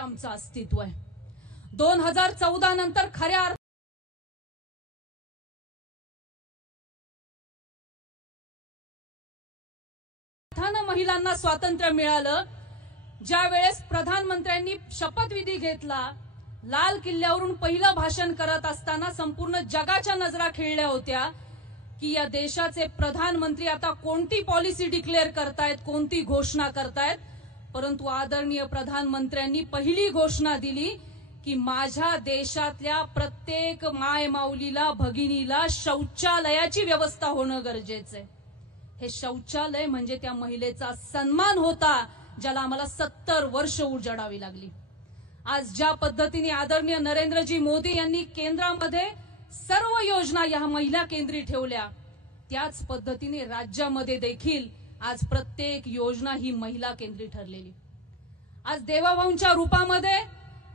आमचं अस्तित्व आहे। 2014 नंतर खऱ्या अर्थानं महिलांना स्वातंत्र्य मिळालं। ज्या वेळेस प्रधानमंत्र्यांनी शपथविधी घेतला, लाल किल्ल्यावरून पहिलं भाषण करत असताना संपूर्ण जगाच्या नजरा खिळल्या होत्या की या देशाचे प्रधानमंत्री आता कोणती पॉलिसी डिक्लेअर करतायत, कोणती घोषणा करतायत। परंतु आदरणीय प्रधानमंत्र्यांनी पहिली घोषणा दिली की माझ्या देशातल्या प्रत्येक मायमाऊलीला, भगिनीला शौचालयाची व्यवस्था होणं गरजेचं आहे। हे शौचालय म्हणजे त्या महिलेचा सन्मान होता, ज्याला आम्हाला 70 वर्ष उजाडावी लागली। आज ज्या पद्धतीने आदरणीय नरेंद्रजी मोदी यांनी केंद्रामध्ये सर्व योजना या महिला केंद्री ठेवल्या, त्याच पद्धतीने राज्यामध्ये देखील आज प्रत्येक योजना ही महिला केंद्री ठरलेली। आज देवाभाऊंच्या रूपामध्ये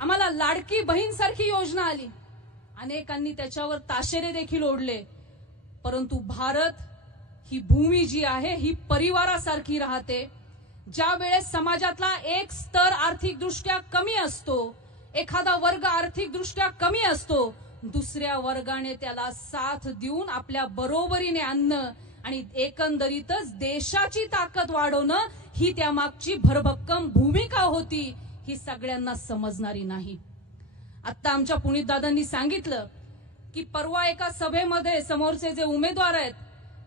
आम्हाला लाडकी बहीण सारखी योजना आली, अनेकांनी त्याच्यावर ताशेरे देखील ओढले। परंतु भारत ही भूमी जी आहे ही परिवारासारखी राहते। ज्या वेळेस समाजातला एक स्तर आर्थिकदृष्ट्या कमी असतो, एखादा वर्ग आर्थिकदृष्ट्या कमी असतो, दुसऱ्या वर्गाने त्याला साथ देऊन आपल्या बरोबरीने आणणं आणि एकंदरीतच देशाची ताकद वाढवणं ही त्यामागची भरभक्कम भूमिका होती, ही सगळ्यांना समजणारी नाही। आता आमच्या पुनीतदादांनी सांगितलं की परवा एका सभेमध्ये समोरचे जे उमेदवार आहेत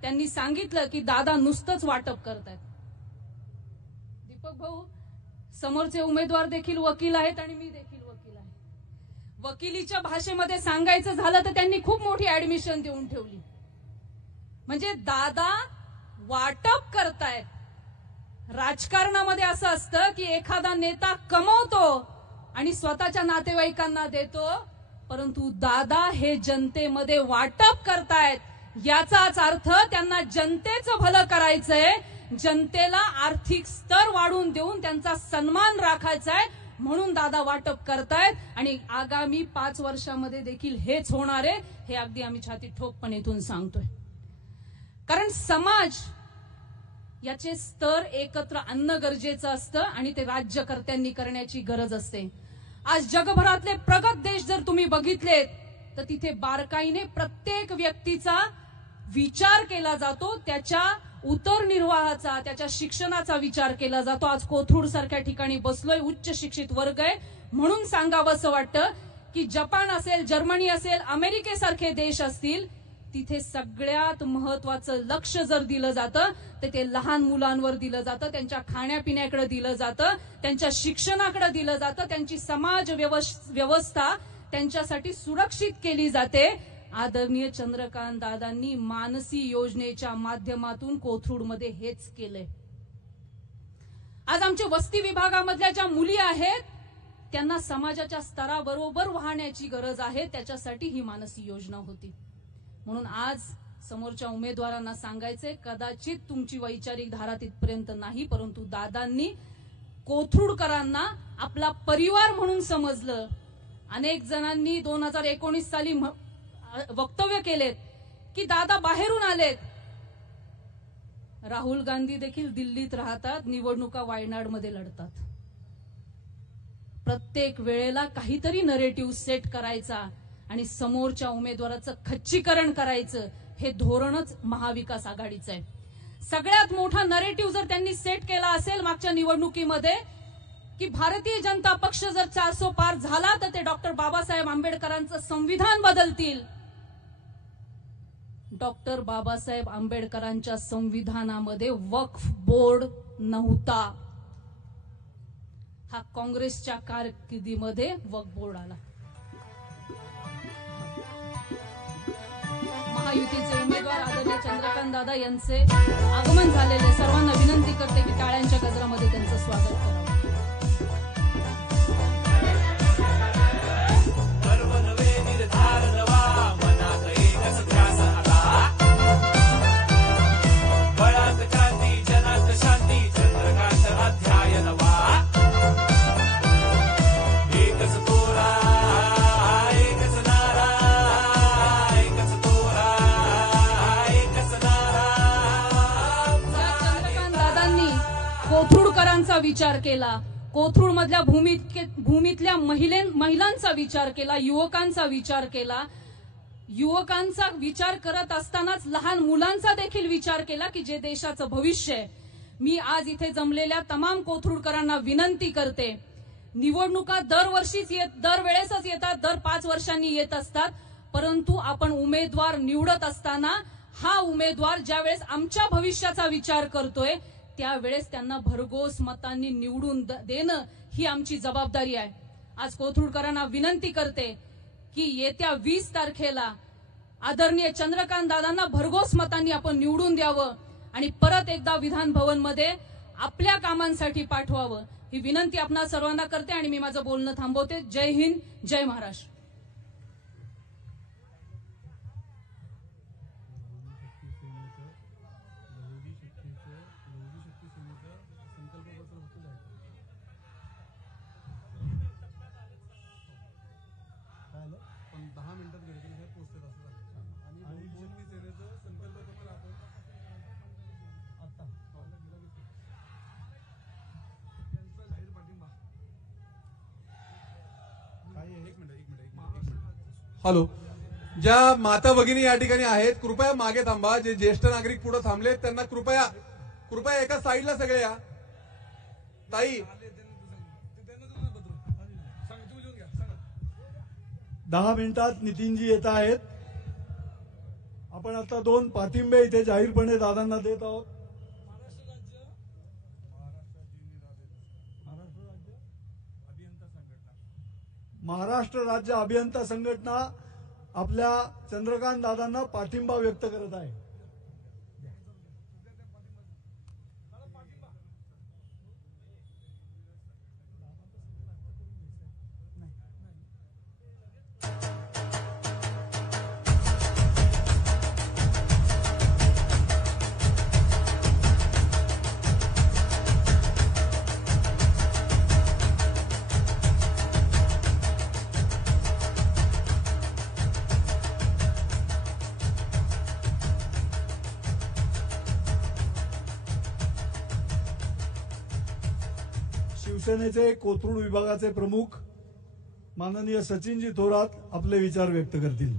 त्यांनी सांगितलं की दादा नुसतंच वाटप करतायत। दीपक भाऊ, समोरचे उमेदवार देखील वकील आहेत आणि मी देखील वकील आहे। वकिलीच्या भाषेमध्ये सांगायचं झालं तर त्यांनी खूप मोठी ऍडमिशन देऊन ठेवली, म्हणजे दादा वाटप करतायत। राजकारणामध्ये असं असतं की एखादा नेता कमवतो आणि स्वतःच्या नातेवाईकांना देतो, परंतु दादा हे जनतेमध्ये वाटप करतायत। याचाच अर्थ त्यांना जनतेचं भलं करायचंय, जनतेला आर्थिक स्तर वाढवून देऊन त्यांचा सन्मान राखायचा आहे, म्हणून दादा वाटप करतायत आणि आगामी 5 वर्षामध्ये देखील हेच होणार आहे, हे अगदी आम्ही छाती ठोकपणे इथून सांगतोय। कारण समाज याचे स्तर एकत्र आणणं गरजेचं असतं आणि ते राज्यकर्त्यांनी करण्याची गरज असते। आज जगभरातले प्रगत देश जर तुम्ही बघितलेत तर तिथे बारकाईने प्रत्येक व्यक्तीचा विचार केला जातो, त्याच्या उदरनिर्वाहाचा, त्याच्या शिक्षणाचा विचार केला जातो। आज कोथरूड सारख्या ठिकाणी बसलोय, उच्च शिक्षित वर्ग आहे, म्हणून सांगावंसं वाटतं की जपान असेल, जर्मनी असेल, अमेरिकेसारखे देश असतील, तिथे सगळ्यात महत्वाचं लक्ष जर दिलं जातं तर ते लहान मुलांवर दिलं जातं, त्यांच्या खाण्यापिण्याकडे दिलं जातं, त्यांच्या शिक्षणाकडे दिलं जातं, त्यांची समाज व्यवस्था त्यांच्यासाठी सुरक्षित केली जाते। आदरणीय चंद्रकांत दादांनी मानसी योजनेच्या माध्यमातून कोथरूडमध्ये हेच केलंय। आज आमच्या वस्ती विभागामधल्या ज्या मुली आहेत त्यांना समाजाच्या स्तराबरोबर वाहण्याची गरज आहे, त्याच्यासाठी ही मानसी योजना होती। म्हणून आज समोरच्या उमेदवारांना सांगायचंय, कदाचित तुमची वैचारिक धारा तिथपर्यंत नाही, परंतु दादांनी कोथरूडकरांना आपला परिवार म्हणून समजलं। अनेक जणांनी 2019 साली वक्तव्य केलेत की दादा बाहेरून आलेत। राहुल गांधी देखील दिल्लीत राहतात, निवडणुका वायनाडमध्ये लढतात। प्रत्येक वेळेला काहीतरी नरेटिव्ह सेट करायचा आणि समोरच्या उमेदवाराचं खच्चीकरण करायचं, हे धोरणच महाविकास आघाडीचं आहे। सगळ्यात मोठा नरेटिव्ह जर त्यांनी सेट केला असेल मागच्या निवडणुकीमध्ये की भारतीय जनता पक्ष जर 400 पार झाला तर ते डॉक्टर बाबासाहेब आंबेडकरांचं संविधान बदलतील। डॉक्टर बाबासाहेब आंबेडकरांच्या संविधानामध्ये वक्फ बोर्ड नव्हता, हा काँग्रेसच्या कारकिर्दीमध्ये वक्फ बोर्ड आला। महायुतीचे उमेदवार आदरणीय चंद्रकांत दादा यांचे आगमन झालेले, सर्वांना विनंती करते की टाळ्यांच्या गजरामध्ये त्यांचं स्वागत करावं। कोथरूडकरांचा विचार केला, कोथरूड मधल्या भूमीतल्या महिलांचा विचार केला, युवकांचा विचार केला, युवकांचा विचार करत असतानाच लहान मुलांचा देखील विचार केला की जे देशाचं भविष्य आहे. मी आज इथे जमलेल्या तमाम कोथरूडकरांना विनंती करते, निवडणुका दरवेळेसच येतात, दर 5 वर्षांनी येत असतात, परंतु आपण उमेदवार निवडत असताना हा उमेदवार ज्यावेळेस आमच्या भविष्याचा विचार करतोय त्यावेळेस त्यांना भरघोस मतांनी निवडून देणं ही आमची जबाबदारी आहे. आज कोथरूडकरांना विनंती करते की येत्या 20 तारखेला आदरणीय चंद्रकांत दादांना भरघोस मतांनी आपण निवडून द्यावं आणि परत एकदा विधान भवनमध्ये आपल्या कामांसाठी पाठवावं ही विनंती आपणा सर्वांना करते आणि मी माझं बोलणं थांबवते. जय हिंद, जय महाराष्ट्र. हॅलो, ज्या माता भगिनी या ठिकाणी आहेत कृपया मागे थांबा. जे ज्येष्ठ नागरिक पुढे थांबले त्यांना कृपया एका साईडला सगळे या. ताई 10 मिनिटात नितीनजी येत आहेत. आपण आता 2 पाठिंबे इथे जाहीरपणे दादांना देत आहोत. महाराष्ट्र राज्य अभियंता संघटना आपल्या चंद्रकांत दादांना पाठिंबा व्यक्त करत आहे. शिवसेनेचे कोथरूड विभागाचे प्रमुख माननीय सचिनजी थोरात आपले विचार व्यक्त करतील.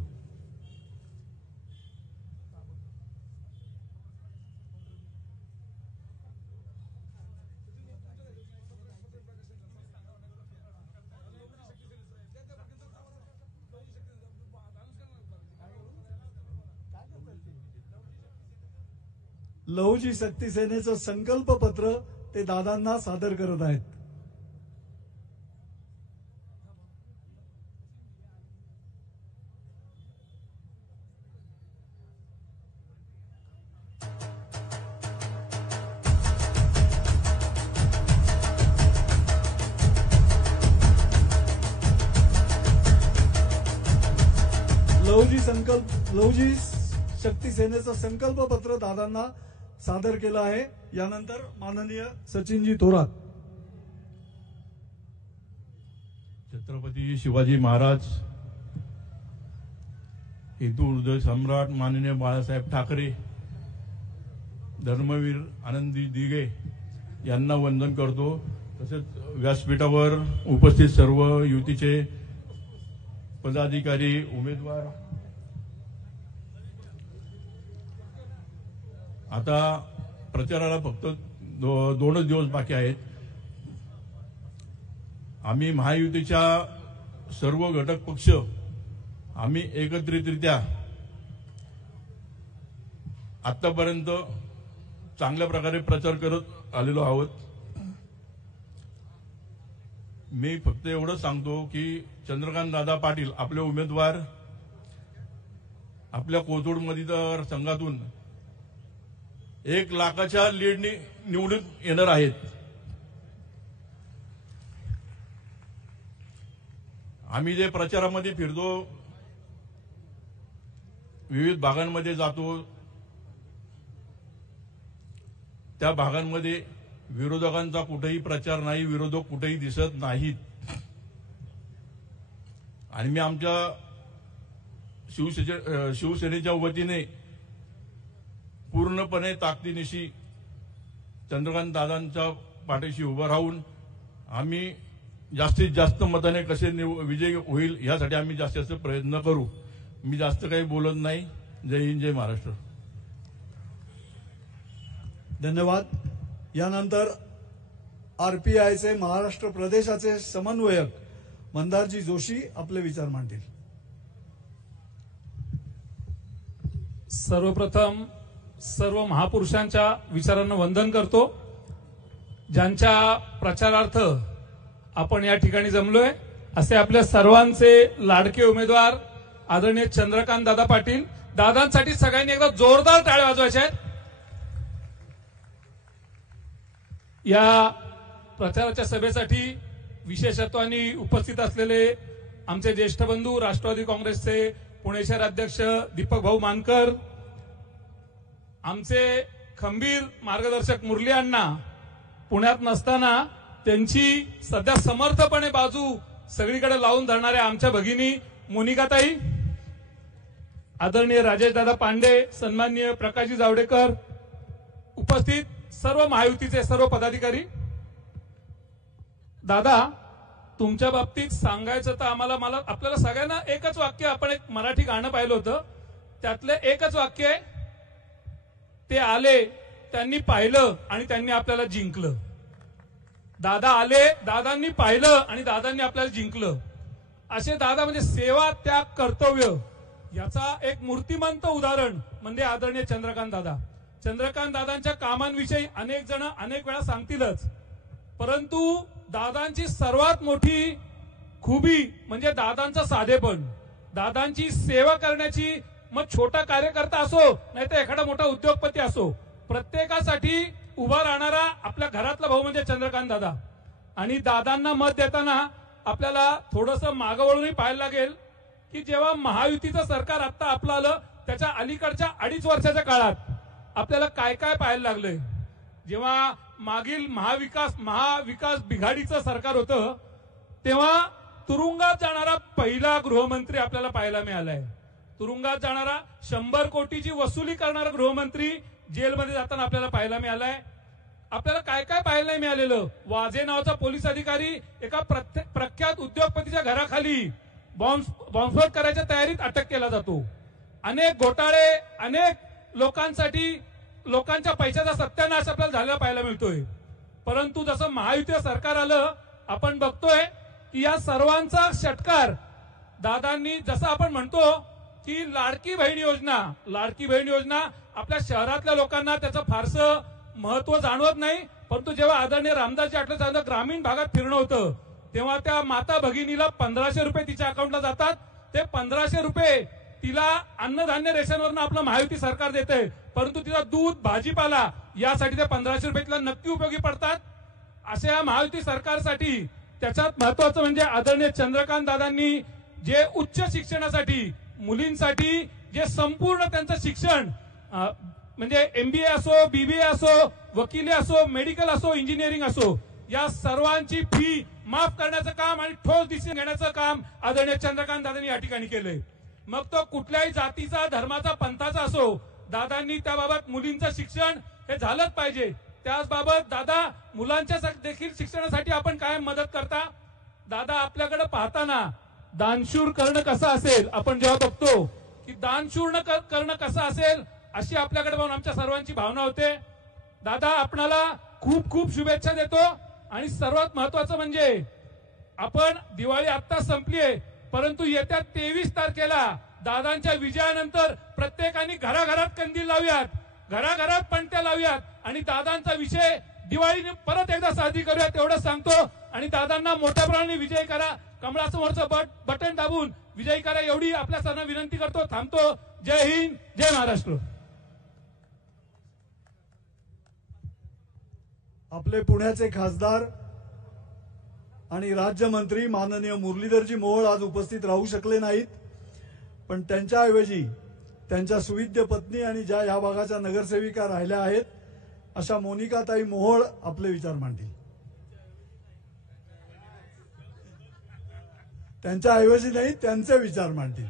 लहुजी शक्ती सेनेचं संकल्प पत्र ते दादांना सादर करत आहेत. लहुजी शक्ती सेनेचं संकल्प पत्र दादांना सादर केलं आहे. यानंतर माननीय सचिनजी थोरात. छत्रपती शिवाजी महाराज, हिंदू हृदय सम्राट माननीय बाळासाहेब ठाकरे, धर्मवीर आनंदी दिघे यांना वंदन करतो. तसेच व्यासपीठावर उपस्थित सर्व युतीचे पदाधिकारी, उमेदवार. आता प्रचाराला फक्त 2च दिवस बाकी आहेत. आम्ही महायुतीच्या सर्व घटक पक्ष आम्ही एकत्रितरित्या आतापर्यंत चांगल्या प्रकारे प्रचार करत आलेलो आहोत. मी फक्त एवढं सांगतो की चंद्रकांत दादा पाटील आपले उमेदवार आपल्या कोथरूड मतदारसंघातून 1 लाखाच्या लीडनी निवडून येणार आहेत. आम्ही जे प्रचारामध्ये फिरतो, विविध भागांमध्ये जातो, त्या भागांमध्ये विरोधकांचा कुठेही प्रचार नाही, विरोधक कुठेही दिसत नाहीत. आणि मी आमच्या शिवसेनेच्या वतीने पूर्णपणे ताकदीनिशी चंद्रकांत दादांच्या पाठीशी उभं राहून आम्ही जास्तीत जास्त मताने कसे विजय होईल यासाठी आम्ही जास्तीत जास्त प्रयत्न करू. मी जास्त काही बोलत नाही. जय हिंद, जय महाराष्ट्र. धन्यवाद. यानंतर आरपीआयचे महाराष्ट्र प्रदेशाचे समन्वयक मंदारजी जोशी आपले विचार मांडतील. सर्वप्रथम सर्व महापुरुषांच्या विचारांना वंदन करतो, ज्यांच्या प्रचारार्थ आपण या ठिकाणी जमलोय. असे आपल्या सर्वांचे लाडके उमेदवार आदरणीय चंद्रकांत दादा पाटील. दादांसाठी सगळ्यांनी एकदा जोरदार टाळ्या वाजवायच्या आहेत. या प्रचाराच्या सभेसाठी विशेषत्वाने उपस्थित असलेले आमचे ज्येष्ठ बंधू राष्ट्रवादी काँग्रेसचे पुणे शहर अध्यक्ष दीपक भाऊ मानकर, आमचे खंबीर मार्गदर्शक मुरली अण्णा, पुण्यात नसताना त्यांची सध्या समर्थपणे बाजू सगळीकडे लावून धरणाऱ्या आमच्या भगिनी मोनिकाताई, आदरणीय राजेशदादा पांडे, सन्माननीय प्रकाशजी जावडेकर, उपस्थित सर्व महायुतीचे सर्व पदाधिकारी. दादा, तुमच्या बाबतीत सांगायचं तर मला आपल्याला सगळ्यांना एकच वाक्य, आपण एक मराठी गाणं पाहिलं होतं, त्यातलं एकच वाक्य आहे, ते आले, त्यांनी पाहिलं आणि त्यांनी आपल्याला जिंकलं. दादा आले, दादांनी पाहिलं आणि दादांनी आपल्याला जिंकलं. असे दादा म्हणजे सेवा, त्याग, कर्तव्य याचा एक मूर्तिमंत उदाहरण म्हणजे आदरणीय चंद्रकांत दादा. चंद्रकांत दादांच्या कामांविषयी अनेक जण अनेक वेळा सांगतीलच, परंतु दादांची सर्वात मोठी खूबी म्हणजे दादांचं साधेपण, दादांची सेवा करण्याची. मग छोटा कार्यकर्ता असो नाही तर एखादा मोठा उद्योगपती असो, प्रत्येकासाठी उभा राहणारा आपल्या घरातला भाऊ म्हणजे चंद्रकांत दादा. आणि दादांना मत देताना आपल्याला थोडंसं मागं वळूनही पाहायला लागेल की जेव्हा महायुतीचं सरकार आता आपलं आलं, त्याच्या अलीकडच्या 2.5 वर्षाच्या काळात आपल्याला काय काय पाहायला लागलंय. जेव्हा मागील महाविकास बिघाडीचं सरकार होतं, तेव्हा तुरुंगात जाणारा पहिला गृहमंत्री आपल्याला पाहायला मिळालाय. तुरुंगात जाणारा 100 कोटीची वसुली करणारा गृहमंत्री जेलमध्ये जाताना आपल्याला पाहायला मिळालाय. आपल्याला काय काय पाहायला नाही मिळालेलं. वाजे नावाचा पोलीस अधिकारी एका प्रख्यात उद्योगपतीच्या घराखाली बॉम्बस्फोट करायच्या तयारीत अटक केला जातो. अनेक घोटाळे, अनेक लोकांच्या पैशाचा सत्यानाश आपल्याला झालेला पाहायला मिळतोय. परंतु जसं महायुतीचं सरकार आलं, आपण बघतोय की या सर्वांचा षटकार दादांनी, जसं आपण म्हणतो की लाडकी बहीण योजना आपल्या शहरातल्या लोकांना त्याचं फारसं महत्व जाणवत नाही. परंतु जेव्हा आदरणीय रामदासजी आठवले साहेबांना ग्रामीण भागात फिरणं होतं, तेव्हा त्या माता भगिनीला 1500 रुपये तिच्या अकाउंटला जातात. ते 1500 रुपये तिला अन्नधान्य रेशनवरनं आपलं महायुती सरकार देते, परंतु तिला दूध, भाजीपाला यासाठी ते 1500 रुपये तिला नक्की उपयोगी पडतात. अशा या महायुती सरकारसाठी त्याच्यात महत्वाचं म्हणजे आदरणीय चंद्रकांत दादांनी जे उच्च शिक्षणासाठी मुलींसाठी जे संपूर्ण त्यांचं शिक्षण म्हणजे MBA असो, BBA असो, वकिली असो, मेडिकल असो, इंजिनिअरिंग असो, या सर्वांची फी माफ करण्याचं काम आणि ठोस डिसिजन घेण्याचं काम आदरणीय चंद्रकांत दादांनी या ठिकाणी केलंय. मग तो कुठल्याही जातीचा, धर्माचा, पंथाचा असो, दादांनी त्याबाबत मुलींचं शिक्षण हे झालंच पाहिजे. त्याचबाबत दादा मुलांच्या देखील शिक्षणासाठी आपण कायम मदत करता. दादा आपल्याकडे पाहताना दानशूर करणं कसं असेल, आपण जेव्हा बघतो की दानशूर करणं कसं असेल, अशी आपल्याकडे पाहून आमच्या सर्वांची भावना होते. दादा आपणाला खूप खूप शुभेच्छा देतो. आणि सर्वात महत्वाचं म्हणजे आपण दिवाळी आत्ताच संपलीये, परंतु येत्या 23 तारखेला दादांच्या विजयानंतर प्रत्येकाने घराघरात कंदील लावूयात, घराघरात पणत्या लावूयात आणि दादांचा विषय दिवाळीने परत एकदा साजरी करूयात एवढंच सांगतो. आणि दादांना मोठ्या प्रमाणाने विजयी करा, कमळासमोरचं बटन दाबून विजयी करा एवढी आपल्या सर्वांना विनंती करतो. थांबतो. जय हिंद, जय महाराष्ट्र. आपले पुण्याचे खासदार आणि राज्यमंत्री माननीय मुरलीधरजी मोहोळ आज उपस्थित राहू शकले नाहीत, पण त्यांच्याऐवजी त्यांच्या सुविद्य पत्नी आणि ज्या या भागाच्या नगरसेविका राहिल्या आहेत अशा मोनिकाताई मोहोळ आपले विचार मांडतील. त्यांच्याऐवजी नाही, त्यांचे विचार मांडतील.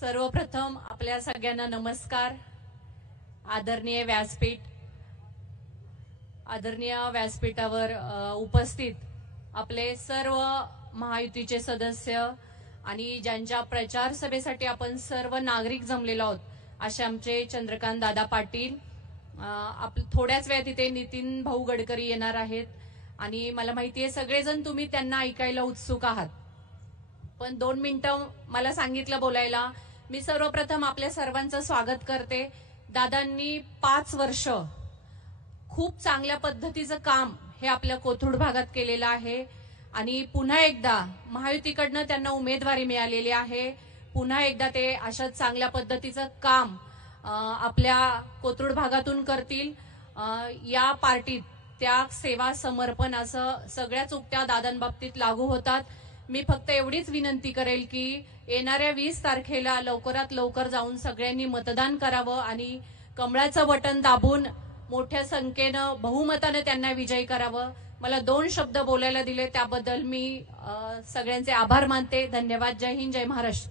सर्वप्रथम आपल्या सगळ्यांना नमस्कार. आदरणीय व्यासपीठ, आदरणीय व्यासपीठावर उपस्थित आपले सर्व महायुतीचे सदस्य आणि ज्यांच्या प्रचार सभेसाठी आपण सर्व नागरिक जमलेलो आहोत असे आमचे चंद्रकांत दादा पाटील, थोड्याच वेळात इथे नितीन भाऊ गडकरी येणार आहेत आणि मला माहिती आहे सगळेजण तुम्ही त्यांना ऐकायला उत्सुक आहात, पण 2 मिनिटं मला सांगितलं बोलायला. मी सर्वप्रथम आपल्या सर्वांचं स्वागत करते. दादांनी 5 वर्ष खूप चांगल्या पद्धतीचं काम हे आपल्या कोथरूड भागात केलेलं आहे आणि पुन्हा एकदा महायुतीकडनं त्यांना उमेदवारी मिळालेली आहे. पुन्हा एकदा ते अशाच चांगल्या पद्धतीचं काम आपल्या कोथरूड भागातून करतील. या पार्टीत त्याग, सेवा, समर्पण असं सगळ्याच उक्त्या दादांबाबतीत लागू होतात. मी फक्त एवढीच विनंती करेल की येणाऱ्या 20 तारखेला लवकरात लवकर जाऊन सगळ्यांनी मतदान करावं आणि कमळाचं बटन दाबून मोठ्या संख्येनं बहुमतानं त्यांना विजयी करावं. मला 2 शब्द बोलायला दिले त्याबद्दल मी सगळ्यांचे आभार मानते. धन्यवाद. जय हिंद, जय महाराष्ट्र.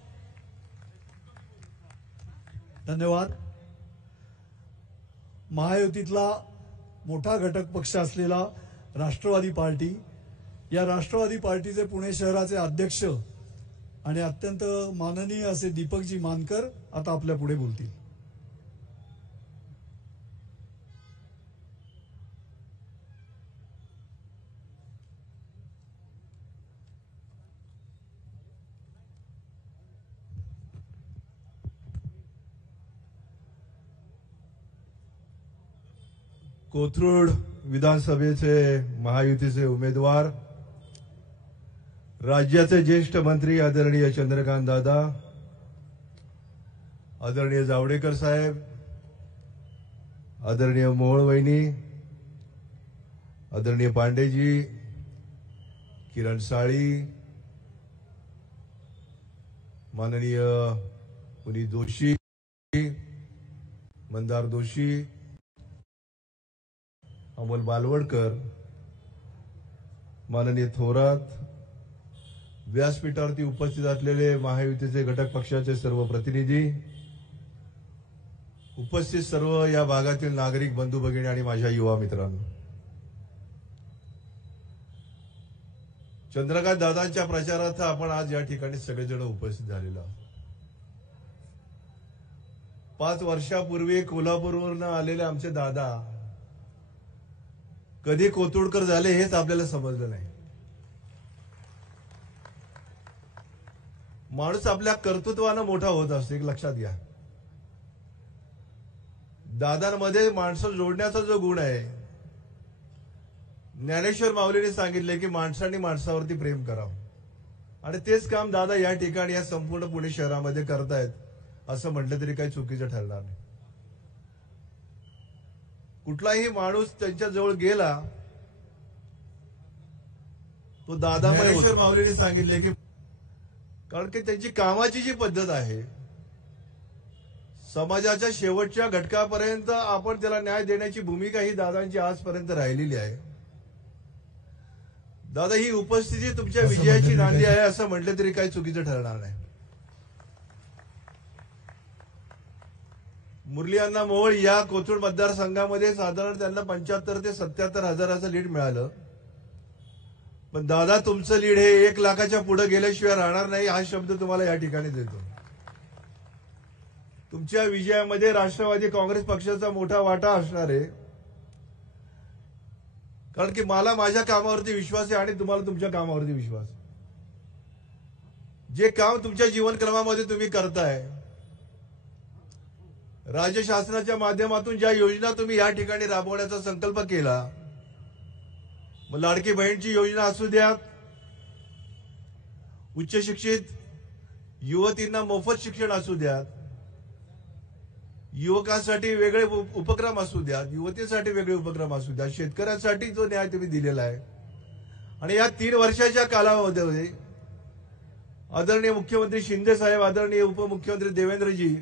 धन्यवाद. महायुतीतला मोठा घटक पक्ष असलेला राष्ट्रवादी पार्टी, या राष्ट्रवादी पार्टीचे पुणे शहराचे अध्यक्ष आणि अत्यंत माननीय असे दीपकजी मानकर आता आपल्या पुढे बोलतील. कोथरूड विधानसभेचे महायुतीचे उमेदवार, राज्याचे ज्येष्ठ मंत्री आदरणीय चंद्रकांत दादा, आदरणीय जावडेकर साहेब, आदरणीय मोहोळ वहिनी, आदरणीय पांडेजी, किरण साळी, माननीय पुनीत जोशी, मंदार दोशी, अमोल बालवडकर, माननीय थोरात, व्यासपीठावरती उपस्थित असलेले महायुतीचे घटक पक्षाचे सर्व प्रतिनिधी, उपस्थित सर्व या भागातील नागरिक बंधू भगिनी आणि माझ्या युवा मित्रांनो, चंद्रकांत दादांच्या प्रचारार्थ आपण आज या ठिकाणी सगळेजण उपस्थित झालेलो आहोत. 5 वर्षापूर्वी कोल्हापूरवरून आलेले आमचे दादा कधी कोथरूडकर झाले हेच आपल्याला समजलं नाही. माणूस आपल्या कर्तृत्वानं मोठा होत असतो, एक लक्षात घ्या. दादांमध्ये माणसं जोडण्याचा जो गुण आहे, ज्ञानेश्वर माऊलीने सांगितले की माणसांनी माणसावरती प्रेम करावं आणि तेच काम दादा या ठिकाणी या संपूर्ण पुणे शहरामध्ये करतायत असं म्हटलं तरी काही चुकीचं ठरणार नाही. कुठलाही माणूस त्यांच्या जवळ गेला तो दादा ज्ञानेश्वर माऊलीने सांगितले की, कारण की त्यांची कामाची जी पद्धत आहे, समाजाच्या शेवटच्या घटकापर्यंत आपण त्याला न्याय देण्याची भूमिका ही दादांची आजपर्यंत राहिलेली आहे. दादा, ही उपस्थिती तुमच्या विजयाची नांदी आहे असं म्हटलं तरी काही चुकीचं ठरणार नाही. मुरली अण्णा मोहोळ या कोथरूड मतदारसंघामध्ये साधारण त्यांना 75 ते 77 हजाराचं लीड मिळालं, पण दादा तुमचं लीड हे 1 लाखाच्या पुढे गेल्याशिवाय राहणार नाही हा शब्द तुम्हाला या ठिकाणी देतो. तुमच्या विजयामध्ये राष्ट्रवादी काँग्रेस पक्षाचा मोठा वाटा असणार आहे, कारण की मला माझ्या कामावरती विश्वास आहे आणि तुम्हाला तुमच्या कामावरती विश्वास. जे काम तुमच्या जीवनक्रमामध्ये तुम्ही करताय, राज्य शासनाच्या माध्यमातून ज्या योजना तुम्ही या ठिकाणी राबवण्याचा संकल्प केला, मग लाडकी बहीणची योजना असू द्यात, उच्च शिक्षित युवतींना मोफत शिक्षण असू द्यात, युवकांसाठी वेगळे उपक्रम असू द्यात, युवतींसाठी वेगळे उपक्रम असू द्यात, शेतकऱ्यांसाठी जो न्याय तुम्ही दिलेला आहे, आणि या 3 वर्षाच्या कालावधीमध्ये आदरणीय मुख्यमंत्री शिंदे साहेब, आदरणीय उपमुख्यमंत्री देवेंद्रजी,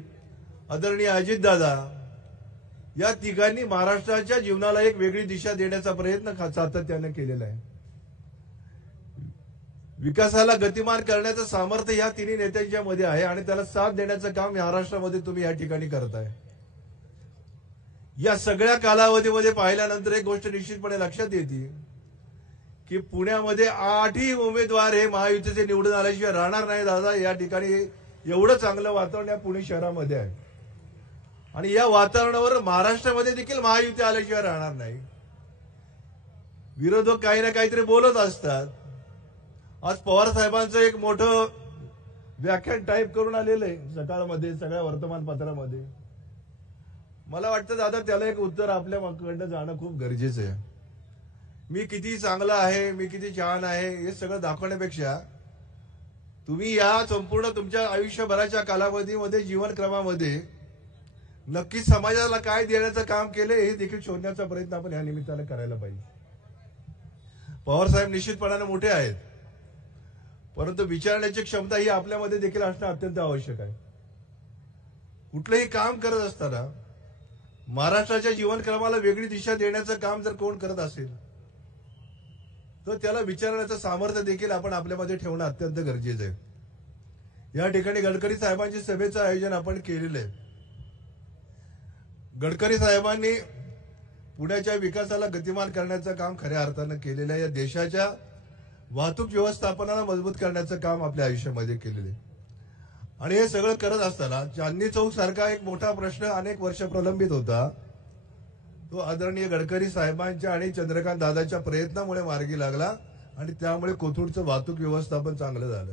आदरणीय अजितदादा या तिघांनी महाराष्ट्राच्या जीवनाला एक वेगळी दिशा देण्याचा प्रयत्न सातत्याने केलेला आहे. विकासाला गतिमान करण्याचं सामर्थ्य या तिन्ही नेत्यांच्या मध्ये आहे आणि त्याला साथ देण्याचं काम महाराष्ट्रामध्ये तुम्ही या ठिकाणी करताय. या सगळ्या कालावधीमध्ये पाहिल्यानंतर एक गोष्ट निश्चितपणे लक्षात येते की पुण्यामध्ये 8ही उमेदवार हे महायुतीचे निवडून आल्याशिवाय राहणार नाही दादा. या ठिकाणी एवढं चांगलं वातावरण या पुणे शहरामध्ये आहे आणि या वातावरणावर महाराष्ट्रामध्ये देखील महायुती आल्याशिवाय राहणार नाही. विरोधक काही ना काहीतरी बोलत असतात. आज पवार साहेबांचं एक मोठं व्याख्यान टाईप करून आलेलं आहे सकाळमध्ये सगळ्या वर्तमानपत्रामध्ये. मला वाटतं दादा त्याला एक उत्तर आपल्याकडनं जाणं खूप गरजेचं आहे. मी किती चांगला आहे, मी किती छान आहे हे सगळं दाखवण्यापेक्षा तुम्ही या संपूर्ण तुमच्या आयुष्यभराच्या कालावधीमध्ये जीवनक्रमामध्ये नक्की समाजाला काय देण्याचं काम केलं हे देखील शोधण्याचा प्रयत्न आपण या निमित्तानं करायला पाहिजे. पवार साहेब निश्चितपणाने मोठे आहेत, परंतु विचारण्याची क्षमता ही आपल्यामध्ये देखील असणं अत्यंत आवश्यक आहे. कुठलंही काम करत असताना महाराष्ट्राच्या जीवनक्रमाला वेगळी दिशा देण्याचं काम जर कोण करत असेल तर त्याला विचारण्याचं सामर्थ्य देखील आपण आपल्यामध्ये ठेवणं अत्यंत गरजेचं आहे. या ठिकाणी गडकरी साहेबांची सभेचं आयोजन आपण केलेलं आहे. गडकरी साहेबांनी पुण्याच्या विकासाला गतिमान करण्याचं काम खऱ्या अर्थानं केलेलं आहे. या देशाच्या वाहतूक व्यवस्थापनाला मजबूत करण्याचं काम आपल्या आयुष्यामध्ये केलेलं आहे आणि हे सगळं करत असताना चांदणी चौक सारखा एक मोठा प्रश्न अनेक वर्ष प्रलंबित होता. तो आदरणीय गडकरी साहेबांच्या आणि चंद्रकांत दादाच्या प्रयत्नामुळे मार्गी लागला आणि त्यामुळे कोथरूडचं वाहतूक व्यवस्थापन चांगलं झालं.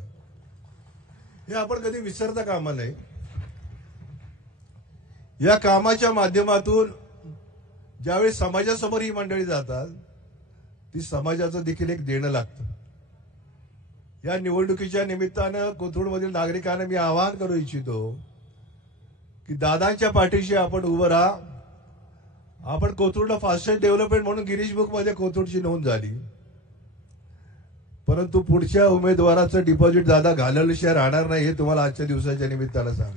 हे आपण कधी विसरता कामा नये. या कामाच्या माध्यमातून ज्यावेळी समाजासमोर ही मंडळी जातात ती समाजाचं देखील एक देणं लागतं. या निवडणुकीच्या निमित्तानं कोथरूडमधील नागरिकांना मी आवाहन करू इच्छितो की दादांच्या पाठीशी आपण उभं राहा. आपण कोथरूडला फास्टेस्ट डेव्हलपमेंट म्हणून गिरीश बुक मध्ये कोथरूडची नोंद झाली, परंतु पुढच्या उमेदवाराचं डिपॉझिट दादा घालवल्याशिवाय राहणार नाही हे तुम्हाला आजच्या दिवसाच्या निमित्तानं सांग.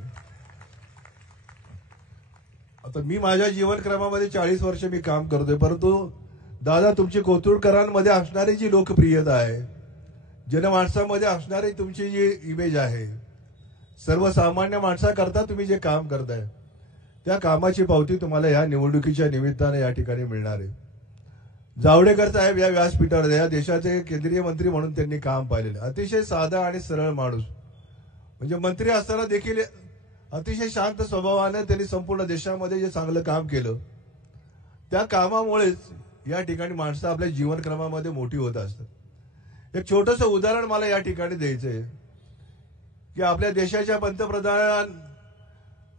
आता मी माझ्या जीवनक्रमामध्ये 40 वर्ष मी काम करतोय, परंतु दादा तुमची कोथरूडकरांमध्ये असणारी जी लोकप्रियता आहे, जनमानसामध्ये असणारी तुमची जी इमेज आहे, सर्वसामान्य माणसाकरता तुम्ही जे काम करताय त्या कामाची पावती तुम्हाला या निवडणुकीच्या निमित्ताने या ठिकाणी मिळणार आहे. जावडेकर साहेब या व्यासपीठावर या देशाचे केंद्रीय मंत्री म्हणून त्यांनी काम पाहिलेलं. अतिशय साधा आणि सरळ माणूस, म्हणजे मंत्री असताना देखील अतिशय शांत स्वभावाने त्यांनी संपूर्ण देशामध्ये जे चांगलं काम केलं त्या कामामुळेच या ठिकाणी माणसं आपल्या जीवनक्रमामध्ये मोठी होत असतात. एक छोटंसं उदाहरण मला या ठिकाणी द्यायचंय की आपल्या देशाच्या पंतप्रधान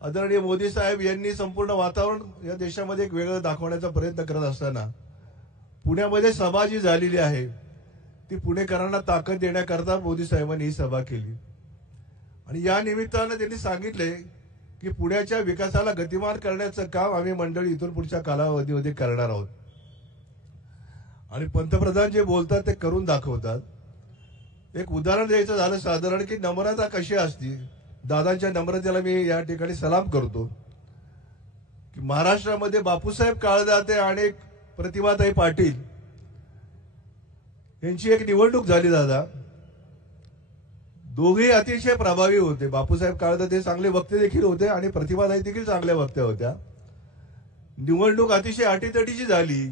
आदरणीय मोदी साहेब यांनी संपूर्ण वातावरण या देशामध्ये एक वेगळं दाखवण्याचा प्रयत्न करत असताना पुण्यामध्ये सभा जी झालेली आहे ती पुणेकरांना ताकद देण्याकरता मोदी साहेबांनी ही सभा केली आणि या निमित्तानं त्यांनी सांगितले की पुण्याच्या विकासाला गतिमान करण्याचं काम आम्ही मंडळी इथून पुढच्या कालावधीमध्ये करणार आहोत. आणि पंतप्रधान जे बोलतात ते करून दाखवतात. एक उदाहरण द्यायचं झालं साधारण की नम्रता कशी असती, दादांच्या नम्रतेला मी या ठिकाणी सलाम करतो की महाराष्ट्रामध्ये बापूसाहेब काळदाते आणि प्रतिभाताई पाटील यांची एक निवडणूक झाली दादा. दोघे अतिशय प्रभावी होते. बापूसाहेब काळदाते चांगले वक्ते देखील होते आणि प्रतिभाताई देखील चांगल्या वक्त्या होत्या. निवडणूक अतिशय अटीतटीची झाली.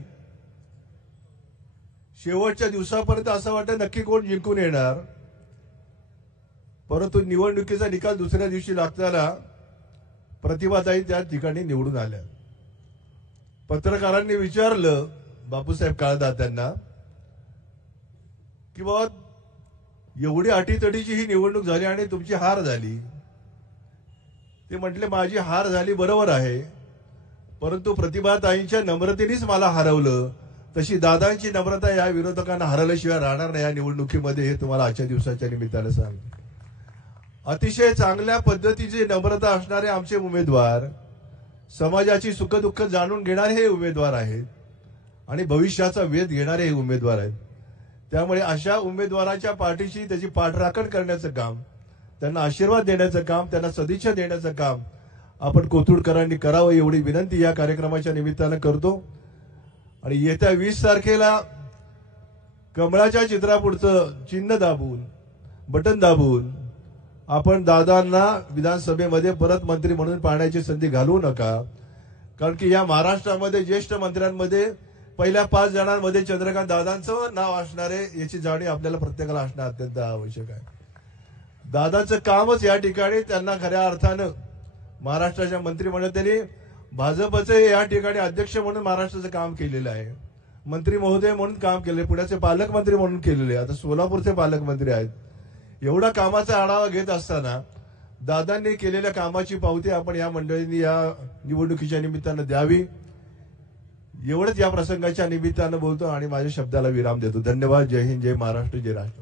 शेवटच्या दिवसापर्यंत असं वाटतं नक्की कोण जिंकून येणार, परंतु निवडणुकीचा निकाल दुसऱ्या दिवशी लागताना प्रतिभाताई त्या ठिकाणी निवडून आल्या. पत्रकारांनी विचारलं बापूसाहेब काळदात्यांना की बाबा एवढी अटीतटीची ही निवडणूक झाली आणि तुमची हार झाली. ते म्हटले माझी हार झाली बरोबर आहे, परंतु प्रतिभाताईंच्या नम्रतेनेच मला हरवलं. तशी दादांची नम्रता या विरोधकांना हरवल्याशिवाय राहणार नाही या निवडणुकीमध्ये, हे तुम्हाला आजच्या दिवसाच्या निमित्तानं सांगतो. अतिशय चांगल्या पद्धतीची नम्रता असणारे आमचे उमेदवार, समाजाची सुखदुःख जाणून घेणारे हे उमेदवार आहेत आणि भविष्याचा वेध घेणारे हे उमेदवार आहेत. त्यामुळे अशा उमेदवाराच्या पाठीशी त्याची पाठराखण करण्याचं काम, त्यांना आशीर्वाद देण्याचं काम, त्यांना सदिच्छा देण्याचं काम आपण कोथरूडकरांनी करावं एवढी विनंती या कार्यक्रमाच्या निमित्तानं करतो. आणि येत्या 20 तारखेला कमळाच्या चित्रापुढचं चिन्ह दाबून, बटन दाबून आपण दादांना विधानसभेमध्ये परत मंत्री म्हणून पाहण्याची संधी घालवू नका. कारण की या महाराष्ट्रामध्ये ज्येष्ठ मंत्र्यांमध्ये पहिल्या 5 जणांमध्ये चंद्रकांत दादांचं नाव असणारे याची जाणीव आपल्याला प्रत्येकाला असणं अत्यंत आवश्यक आहे. दादाचं कामच या ठिकाणी त्यांना खऱ्या अर्थानं महाराष्ट्राच्या मंत्रिमंडळात त्यांनी भाजपचे या ठिकाणी अध्यक्ष म्हणून महाराष्ट्राचं काम केलेलं आहे, मंत्री महोदय म्हणून काम केले, पुण्याचे पालकमंत्री म्हणून केलेले, आता सोलापूरचे पालकमंत्री आहेत. एवढा कामाचा आढावा घेत असताना दादांनी केलेल्या कामाची पावती आपण या मंडळींनी या निवडणुकीच्या निमित्तानं द्यावी, एवढंच या प्रसंगाच्या निमित्तानं बोलतो आणि माझ्या शब्दाला विराम देतो. धन्यवाद. जय हिंद, जय महाराष्ट्र, जय राष्ट्र.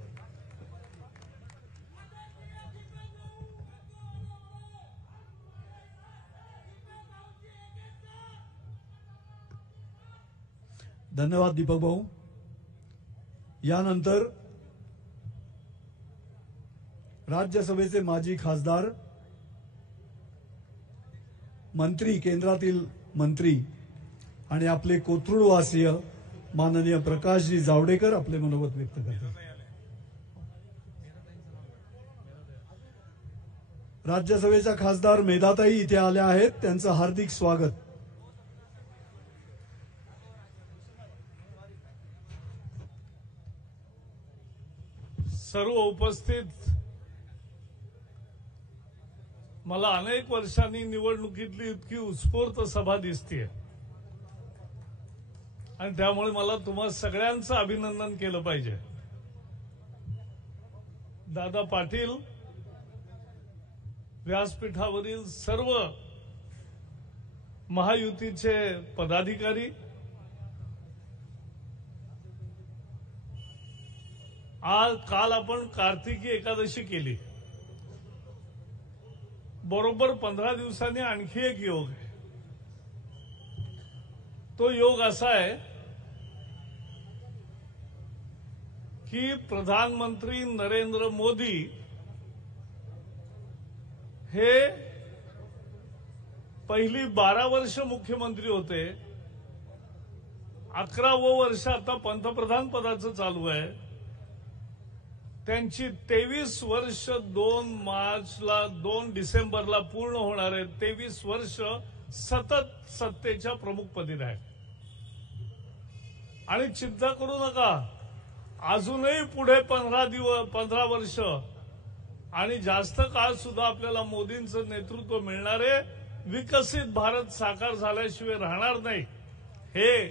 धन्यवाद दीपक भाऊ. यानंतर राज्यसभेचे माजी खासदार, मंत्री, केंद्रातील मंत्री आणि आपले कोथरूडवासीय माननीय प्रकाशजी जावडेकर आपले मनोगत व्यक्त करतात. राज्यसभेच्या खासदार मेधाताई इथे आल्या आहेत, त्यांचं हार्दिक स्वागत. सर्व उपस्थित, मला अनेक वर्षांनी निवडणुकीतली इतकी उत्स्फूर्त सभा दिसतेय आणि त्यामुळे मला तुम्हा सगळ्यांचं अभिनंदन केलं पाहिजे. दादा पाटील, व्यासपीठावरील सर्व महायुतीचे पदाधिकारी, काल आपण कार्तिकी एकादशी केली, बरोबर 15 दिवसांनी आणखी एक योग आहे. तो योग असा आहे की प्रधानमंत्री नरेंद्र मोदी हे पहिली 12 वर्ष मुख्यमंत्री होते, 11वं वर्ष आता पंतप्रधान पदाचं चालू आहे. त्यांची 23 वर्ष 2 डिसेंबरला पूर्ण होणार आहे. 23 वर्ष सतत सत्तेच्या प्रमुखपदी राहील. आणि चिंता करू नका, अजूनही पुढे 15 वर्ष आणि जास्त काळ सुद्धा आपल्याला मोदींचं नेतृत्व मिळणार आहे. विकसित भारत साकार झाल्याशिवाय राहणार नाही, हे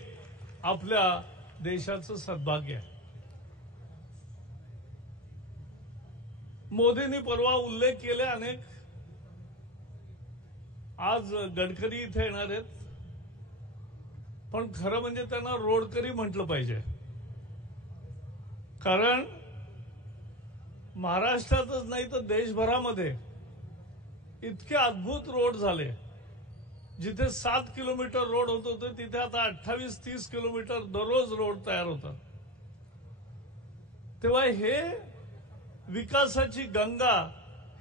आपल्या देशाचं सद्भाग्य आहे. मोदींनी परवा उल्लेख केले अनेक, आज गडकरी इथे येणार आहेत, पण खरं म्हणजे त्यांना रोडकरी म्हटलं पाहिजे. कारण महाराष्ट्रातच नाही तर देशभरामध्ये इतके अद्भुत रोड झाले. जिथे 7 किलोमीटर रोड होत होते तिथे आता 28-30 किलोमीटर दररोज रोड तयार होतात. तेव्हा हे विकासाची गंगा,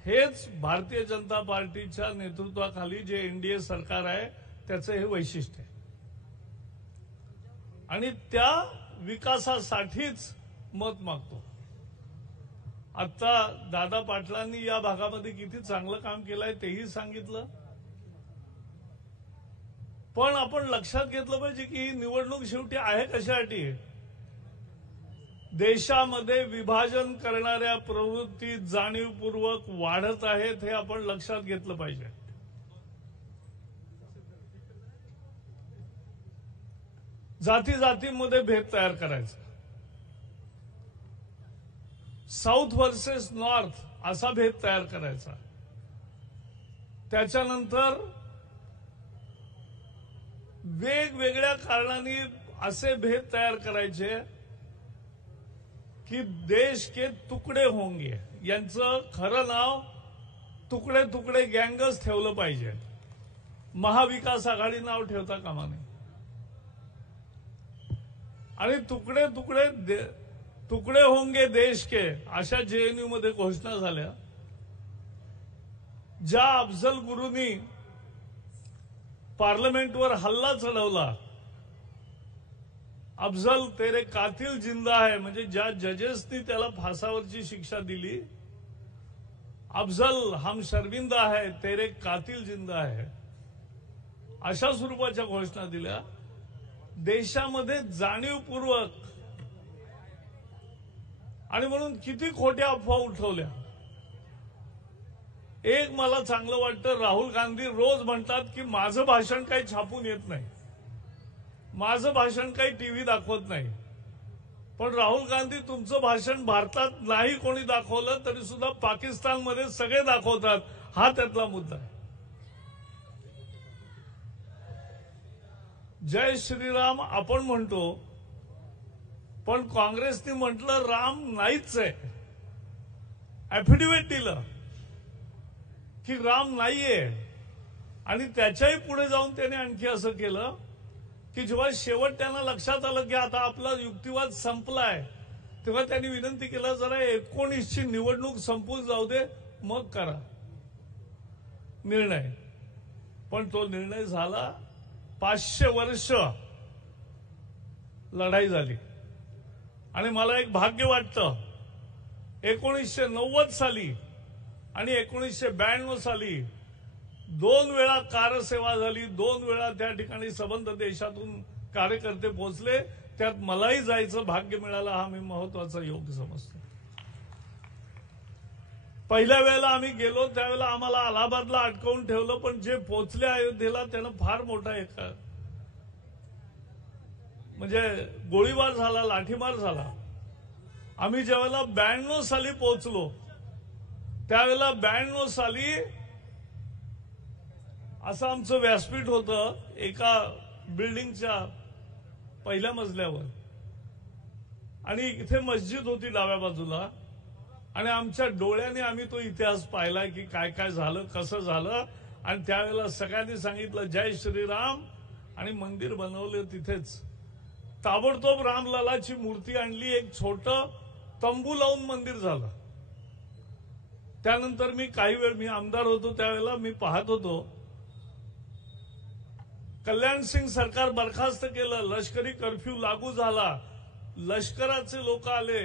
हेच भारतीय जनता पार्टीच्या नेतृत्वाखाली जे एनडीए सरकार आहे त्याचं हे वैशिष्ट्य आहे. आणि त्या विकासासाठीच मत मागतो. आता दादा पाटलांनी या भागामध्ये किती चांगलं काम केलंय तेही सांगितलं. पण आपण लक्षात घेतलं पाहिजे की ही निवडणूक शेवटी आहे कशासाठी? देशामध्ये विभाजन करणाऱ्या प्रवृत्ती जाणीवपूर्वक वाढत आहेत, हे आपण लक्षात घेतलं पाहिजे. जाती जातींमध्ये भेद तयार करायचा, साऊथ वर्सेस नॉर्थ असा भेद तयार करायचा. त्याच्यानंतर वेगवेगळ्या कारणांनी असे भेद तयार करायचे की देश के तुकडे होंगे. यांचं खरं नाव तुकडे तुकडे गँगच ठेवलं पाहिजे, महाविकास आघाडी नाव ठेवता कामा नये. आणि तुकडे होंगे देश के अशा जेएनयू मध्ये घोषणा झाल्या. ज्या अफजल गुरुंनी पार्लमेंटवर हल्ला चढवला, अफजल तेरे कातिल जिंदा है, म्हणजे ज्या जजेसनी त्याला फासावरची शिक्षा दिली, अफजल हम शर्मिंदा है तेरे कातिल जिंदा है, अशा स्वरूपाच्या घोषणा दिल्या, देशामध्ये जाणीवपूर्वक आणि म्हणून किती खोट्या अफवा उठवल्या. एक मला चांगलं वाटतं, राहुल गांधी रोज म्हणतात की माझं भाषण काही छापून येत नाही, माझं भाषण काही टीव्ही दाखवत नाही. पण राहुल गांधी, तुमचं भाषण भारतात नाही कोणी दाखवलं तरी सुद्धा पाकिस्तानमध्ये सगळे दाखवतात. हा त्यातला मुद्दा आहे. जय श्रीराम आपण म्हणतो, पण काँग्रेसने म्हटलं राम नाहीच आहे. ऍफिडेव्हिट दिलं की राम नाहीये. आणि त्याच्याही पुढे जाऊन त्याने आणखी असं केलं की जेव्हा शेवट त्यांना लक्षात आलं की आता आपला युक्तिवाद संपलाय, तेव्हा त्यांनी विनंती केला, जरा 19ची निवडणूक संपून जाऊ दे, मग करा निर्णय. पण तो निर्णय झाला. 500 वर्ष लढाई झाली. आणि मला एक भाग्य वाटतं, 1990 साली आणि 1992 साली 2 वेळा कारसेवा झाली, 2 वेळा त्या ठिकाणी संबंध देशातून कार्यकर्ते पोहोचले. त्यात मलाही जायचं भाग्य मिळालं. हा मी महत्वाचा योग समजतो. पहिल्या वेळेला आम्ही गेलो त्यावेळेला आम्हाला अलाहाबादला अटकवून ठेवलं, पण जे पोहोचले अयोध्येला त्यानं फार मोठा एक म्हणजे गोळीबार झाला, लाठीमार झाला. आम्ही ज्यावेळेला 92 साली पोहोचलो त्यावेळेला 92 साली असं आमचं व्यासपीठ होतं एका बिल्डिंगच्या पहिल्या मजल्यावर, आणि इथे मस्जिद होती डाव्या बाजूला. आणि आमच्या डोळ्याने आम्ही तो इतिहास पाहिला की काय काय झालं, कसं झालं. आणि त्यावेळेला सगळ्यांनी सांगितलं जय श्रीराम, आणि मंदिर बनवलं तिथेच. ताबडतोब रामलालाची मूर्ती आणली, एक छोटं तंबू लावून मंदिर झालं. त्यानंतर मी काही वेळ, मी आमदार होतो त्यावेळेला, मी पाहत होतो कल्याण सिंग सरकार बरखास्त केलं, लष्करी कर्फ्यू लागू झाला, लष्कराचे लोक आले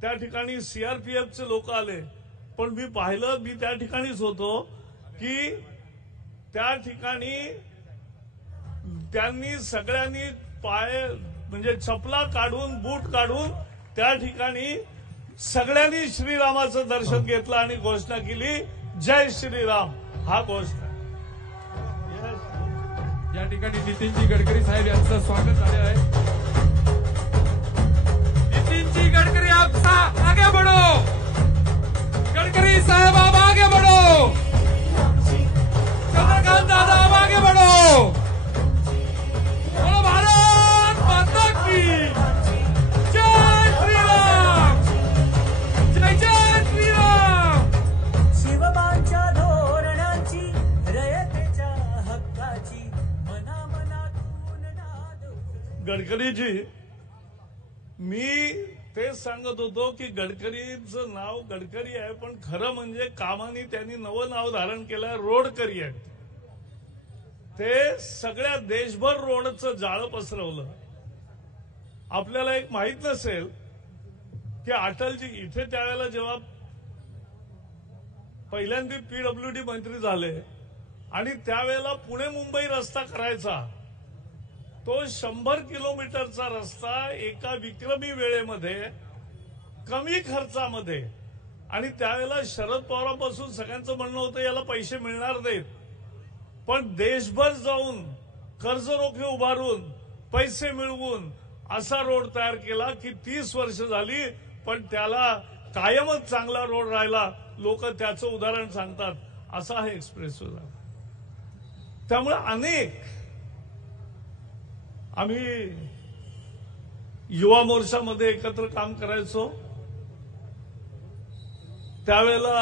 त्या ठिकाणी, सीआरपीएफचे लोक आले. पण मी पाहिलं, मी त्या ठिकाणीच होतो, की त्या ठिकाणी त्यांनी सगळ्यांनी पाय म्हणजे चपला काढून, बूट काढून त्या ठिकाणी सगळ्यांनी श्रीरामाचं दर्शन घेतलं आणि घोषणा केली जय श्रीराम. हा घोषणा. या ठिकाणी नितीनजी गडकरी साहेब यांचं स्वागत झाले आहे. नितीनजी गडकरी आप आगे बढ़ो. गडकरी साहेब आप आगे बढ़ो. चंद्रकांत दादा आप आगे बढ़ो. बोलो भारत माता की जय श्रीराम. जय जय श्रीराम. शिवबांच्या धोरणाची, रयतेच्या हक्काची, मनामनातून नाद. गडकरीजी, मी तेच सांगत होतो की गडकरींचं नाव गडकरी आहे, पण खरं म्हणजे कामाने त्यांनी नवं नाव धारण केलं, रोडकरी आहे. ते सगळ्या देशभर रोडचं जाळं पसरवलं. आपल्याला एक माहित नसेल की अटलजी इथे त्यावेळेला जेव्हा पहिल्यांदा पीडब्ल्यूडी मंत्री झाले आणि त्यावेळेला पुणे मुंबई रस्ता करायचा, तो 100 किलोमीटरचा रस्ता एका विक्रमी वेळेमध्ये, कमी खर्चामध्ये. आणि त्यावेळेला शरद पवारांपासून सगळ्यांचं म्हणणं होतं याला पैसे मिळणार नाहीत, पण देशभर जाऊन कर्ज रोखे उभारून पैसे मिळवून असा रोड तयार केला की 30 वर्ष झाली, पण त्याला कायमच चांगला रोड राहिला. लोक त्याचं उदाहरण सांगतात. असा हा एक्सप्रेसवे झाला. त्यामुळे अनेक आम्ही युवा मोर्चामध्ये एकत्र काम करायचो. त्यावेळेला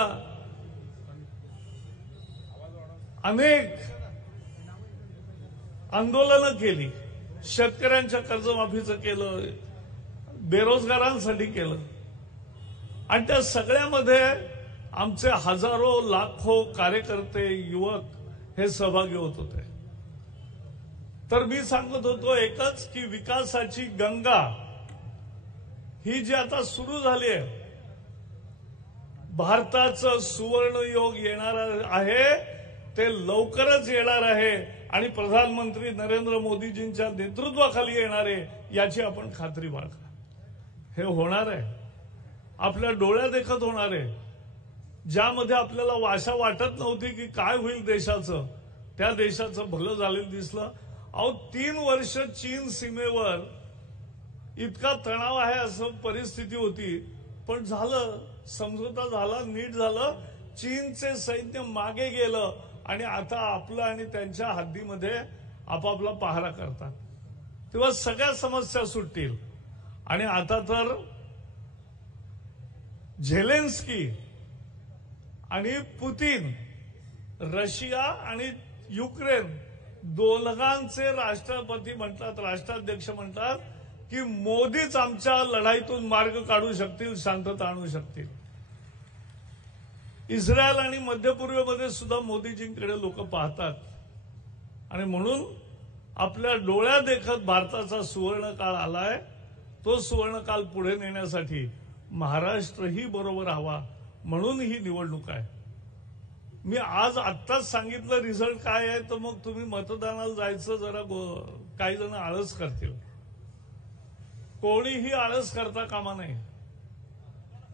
अनेक आंदोलनं केली. शेतकऱ्यांच्या कर्जमाफीचं केलं, बेरोजगारांसाठी केलं. आणि त्या सगळ्यामध्ये आमचे हजारो लाखो कार्यकर्ते, युवक हे सहभागी होत होते. तर मी सांगत होतो एकच की विकासाची गंगा ही जी आता सुरू झाली आहे, भारताचं सुवर्ण योग येणार आहे. ते लवकरच येणार आहे आणि प्रधानमंत्री नरेंद्र मोदीजींच्या नेतृत्वाखाली येणार आहे याची आपण खात्री बाळगा. हे होणार आहे, आपल्या डोळ्या देखत होणार आहे. ज्यामध्ये आपल्याला आशा वाटत नव्हती की काय होईल देशाचं, त्या देशाचं भलं झालेलं दिसलं. अहो 3 वर्ष चीन सीमेवर इतका तणाव आहे असं परिस्थिती होती, पण झालं, समझोता झाला, नीट झालं. चीनचे सैन्य मागे गेलं आणि आता आपलं आणि त्यांच्या हद्दीमध्ये आपापला पहारा करतात. तेव्हा सगळ्या समस्या सुटतील. आणि आता तर झेलेन्स्की आणि पुतीन, रशिया आणि युक्रेन दोघांचे राष्ट्रपती म्हणतात, राष्ट्राध्यक्ष म्हणतात की मोदीच आमच्या लढाईतून मार्ग काढू शकतील, शांतता आणू शकतील. इस्रायल आणि मध्य पूर्वेमध्ये सुद्धा मोदीजींकडे लोक पाहतात आणि म्हणून आपल्या डोळ्या देखत भारताचा सुवर्ण काळ आलाय. तो सुवर्ण काळ पुढे नेण्यासाठी महाराष्ट्रही बरोबर हवा, म्हणून ही निवडणूक आहे. मी आज आत्ताच सांगितलं रिझल्ट काय आहे, तर मग तुम्ही मतदानाला जायचं जरा काही जण आळस करतील. कोणीही आळस करता कामा नये.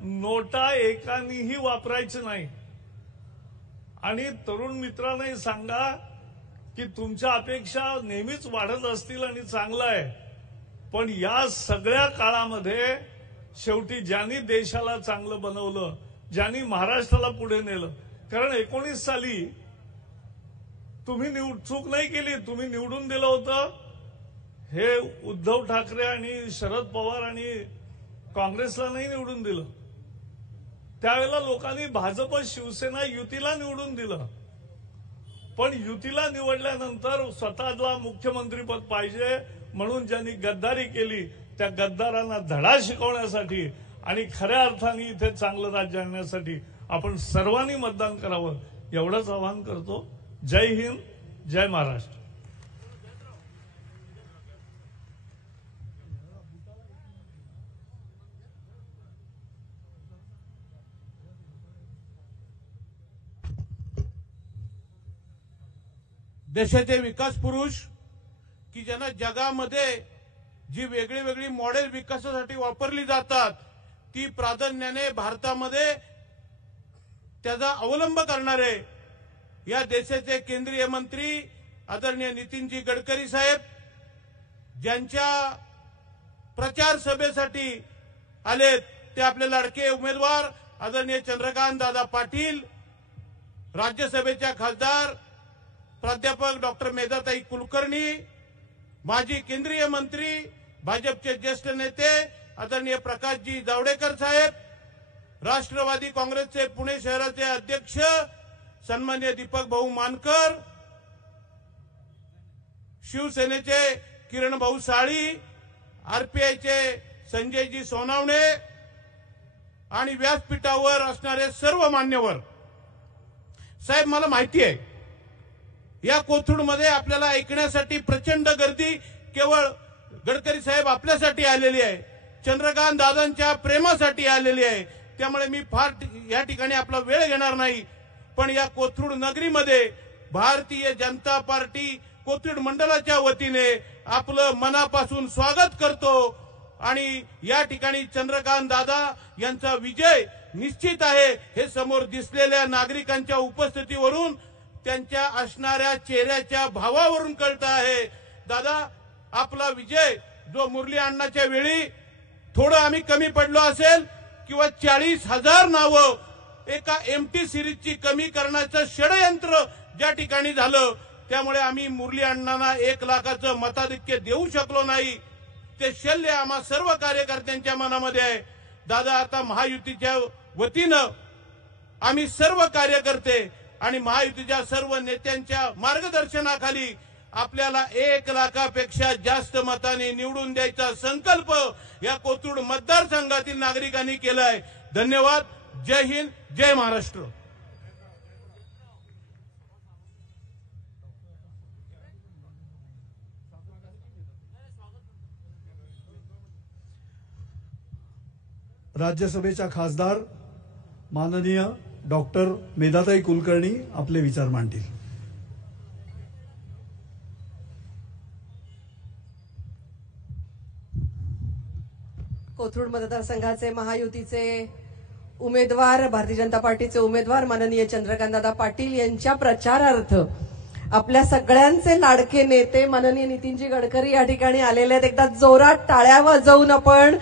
नोटा एकानीही वापरायची नाही. आणि तरुण मित्रांनाही सांगा की तुमच्या अपेक्षा नेहमीच वाढत असतील आणि चांगलं आहे, पण या सगळ्या काळामध्ये शेवटी ज्यांनी देशाला चांगलं बनवलं, ज्यांनी महाराष्ट्राला पुढे नेलं, कारण 19 साली तुम्ही चूक नाही केली, तुम्ही निवडून दिलं होतं. हे उद्धव ठाकरे आणि शरद पवार आणि काँग्रेसला नाही निवडून दिलं. त्यावेळेला लोकांनी भाजप शिवसेना युतीला निवडून दिलं. पण युतीला निवडल्यानंतर स्वतःला मुख्यमंत्रीपद पाहिजे म्हणून ज्यांनी गद्दारी केली, त्या गद्दारांना धडा शिकवण्यासाठी आणि खऱ्या अर्थाने इथे चांगलं राज्य आणण्यासाठी आपण सर्वांनी मतदान करावं, एवढंच आवाहन करतो. जय हिंद, जय महाराष्ट्र. देशाचे विकास पुरुष की ज्यांना जगामध्ये जी वेगळी वेगळी मॉडेल विकासासाठी वापरली जातात, ती प्राधान्याने भारतामध्ये त्याचा अवलंब करणारे या देशाचे केंद्रीय मंत्री आदरणीय नितीनजी गडकरी साहेब, ज्यांच्या प्रचार सभेसाठी आलेत ते आपले लाडके उमेदवार आदरणीय चंद्रकांत दादा पाटील, राज्यसभेच्या खासदार प्राध्यापक डॉक्टर मेधाताई कुलकर्णी, माजी केंद्रीय मंत्री भाजपचे ज्येष्ठ नेते आदरणीय प्रकाशजी जावडेकर साहेब, राष्ट्रवादी काँग्रेसचे पुणे शहराचे अध्यक्ष सन्माननीय दीपक भाऊ मानकर, शिवसेनेचे किरण भाऊ साळी, आरपीआयचे संजयजी सोनावणे आणि व्यासपीठावर असणारे सर्व मान्यवर साहेब, मला माहिती आहे या कोथरूडमध्ये आपल्याला ऐकण्यासाठी प्रचंड गर्दी केवळ गडकरी साहेब आपल्यासाठी आलेली आहे, चंद्रकांत दादांच्या प्रेमासाठी आलेली आहे. त्यामुळे मी फार या ठिकाणी आपला वेळ घेणार नाही. पण या कोथरूड नगरीमध्ये भारतीय जनता पार्टी कोथरूड मंडळाच्या वतीने आपलं मनापासून स्वागत करतो आणि या ठिकाणी चंद्रकांत दादा यांचा विजय निश्चित आहे हे समोर दिसलेल्या नागरिकांच्या उपस्थितीवरून, त्यांच्या असणाऱ्या चेहऱ्याच्या भावावरून कळत आहे. दादा, आपला विजय जो मुरली अण्णाच्या वेळी थोडं आम्ही कमी पडलो असेल किंवा 40,000 नावं एका एमटी सिरीजची कमी करण्याचं षडयंत्र ज्या ठिकाणी झालं, त्यामुळे आम्ही मुरली अण्णांना 1 लाखाचं मताधिक्य देऊ शकलो नाही. ते शल्य आम्हा सर्व कार्यकर्त्यांच्या मनामध्ये आहे. दादा, आता महायुतीच्या वतीनं आम्ही सर्व कार्यकर्ते आणि महायुतीच्या सर्व नेत्यांच्या मार्गदर्शनाखाली आपल्याला 1 लाखापेक्षा जास्त मतांनी निवडून द्यायचा संकल्प या कोथरूड मतदारसंघातील नागरिकांनी केलाय. धन्यवाद. जय हिंद, जय महाराष्ट्र. राज्यसभेच्या खासदार माननीय डॉक्टर मेधाताई कुलकर्णी आपले विचार मांडतील. कोथरूड मतदारसंघाचे महायुतीचे उमेदवार, भारतीय जनता पार्टीचे उमेदवार माननीय चंद्रकांतदादा पाटील यांच्या प्रचारार्थ आपल्या सगळ्यांचे लाडके नेते माननीय नितीनजी गडकरी या ठिकाणी आलेले आहेत. एकदा जोरात टाळ्या वाजवून आपण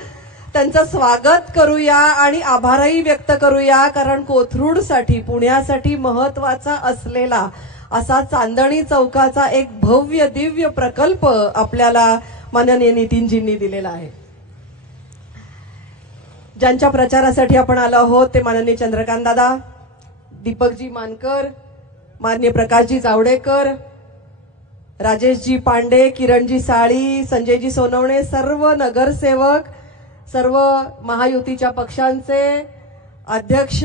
त्यांचं स्वागत करूया आणि आभारही व्यक्त करूया, कारण कोथरूडसाठी, पुण्यासाठी महत्वाचा असलेला असा चांदणी चौकाचा एक भव्य दिव्य प्रकल्प आपल्याला माननीय नितीनजींनी दिलेला आहे. ज्यांच्या प्रचारासाठी आपण आलो आहोत ते माननीय चंद्रकांतदादा, दीपकजी मानकर, माननीय प्रकाशजी जावडेकर, राजेशजी पांडे, किरणजी साळी, संजयजी सोनवणे, सर्व नगरसेवक, सर्व महायुतीच्या पक्षांचे अध्यक्ष,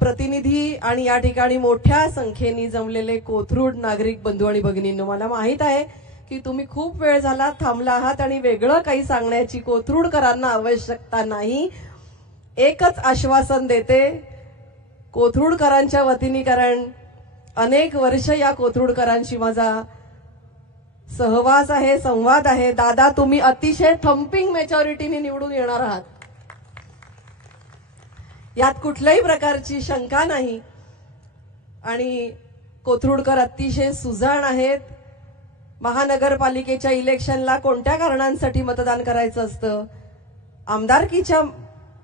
प्रतिनिधी आणि या ठिकाणी मोठ्या संख्येने जमलेले कोथरूड नागरिक बंधू आणि भगिनींनो, मला माहित आहे की तुम्ही खूप वेळ झाला थांबला आहात आणि वेगळं काही सांगण्याची कोथरूडकरांना आवश्यकता नाही. एकच आश्वासन देते कोथरूडकरांच्या वतीने, कारण अनेक वर्ष या कोथरूडकरांशी माझा सहवास आहे, संवाद आहे. दादा, तुम्ही अतिशय थम्पिंग मेजॉरिटीने निवडून येणार आहात, यात कुठल्याही प्रकारची शंका नाही. आणि कोथरूडकर अतिशय सुजाण आहेत. महानगरपालिकेच्या इलेक्शनला कोणत्या कारणांसाठी मतदान करायचं असतं, आमदारकीच्या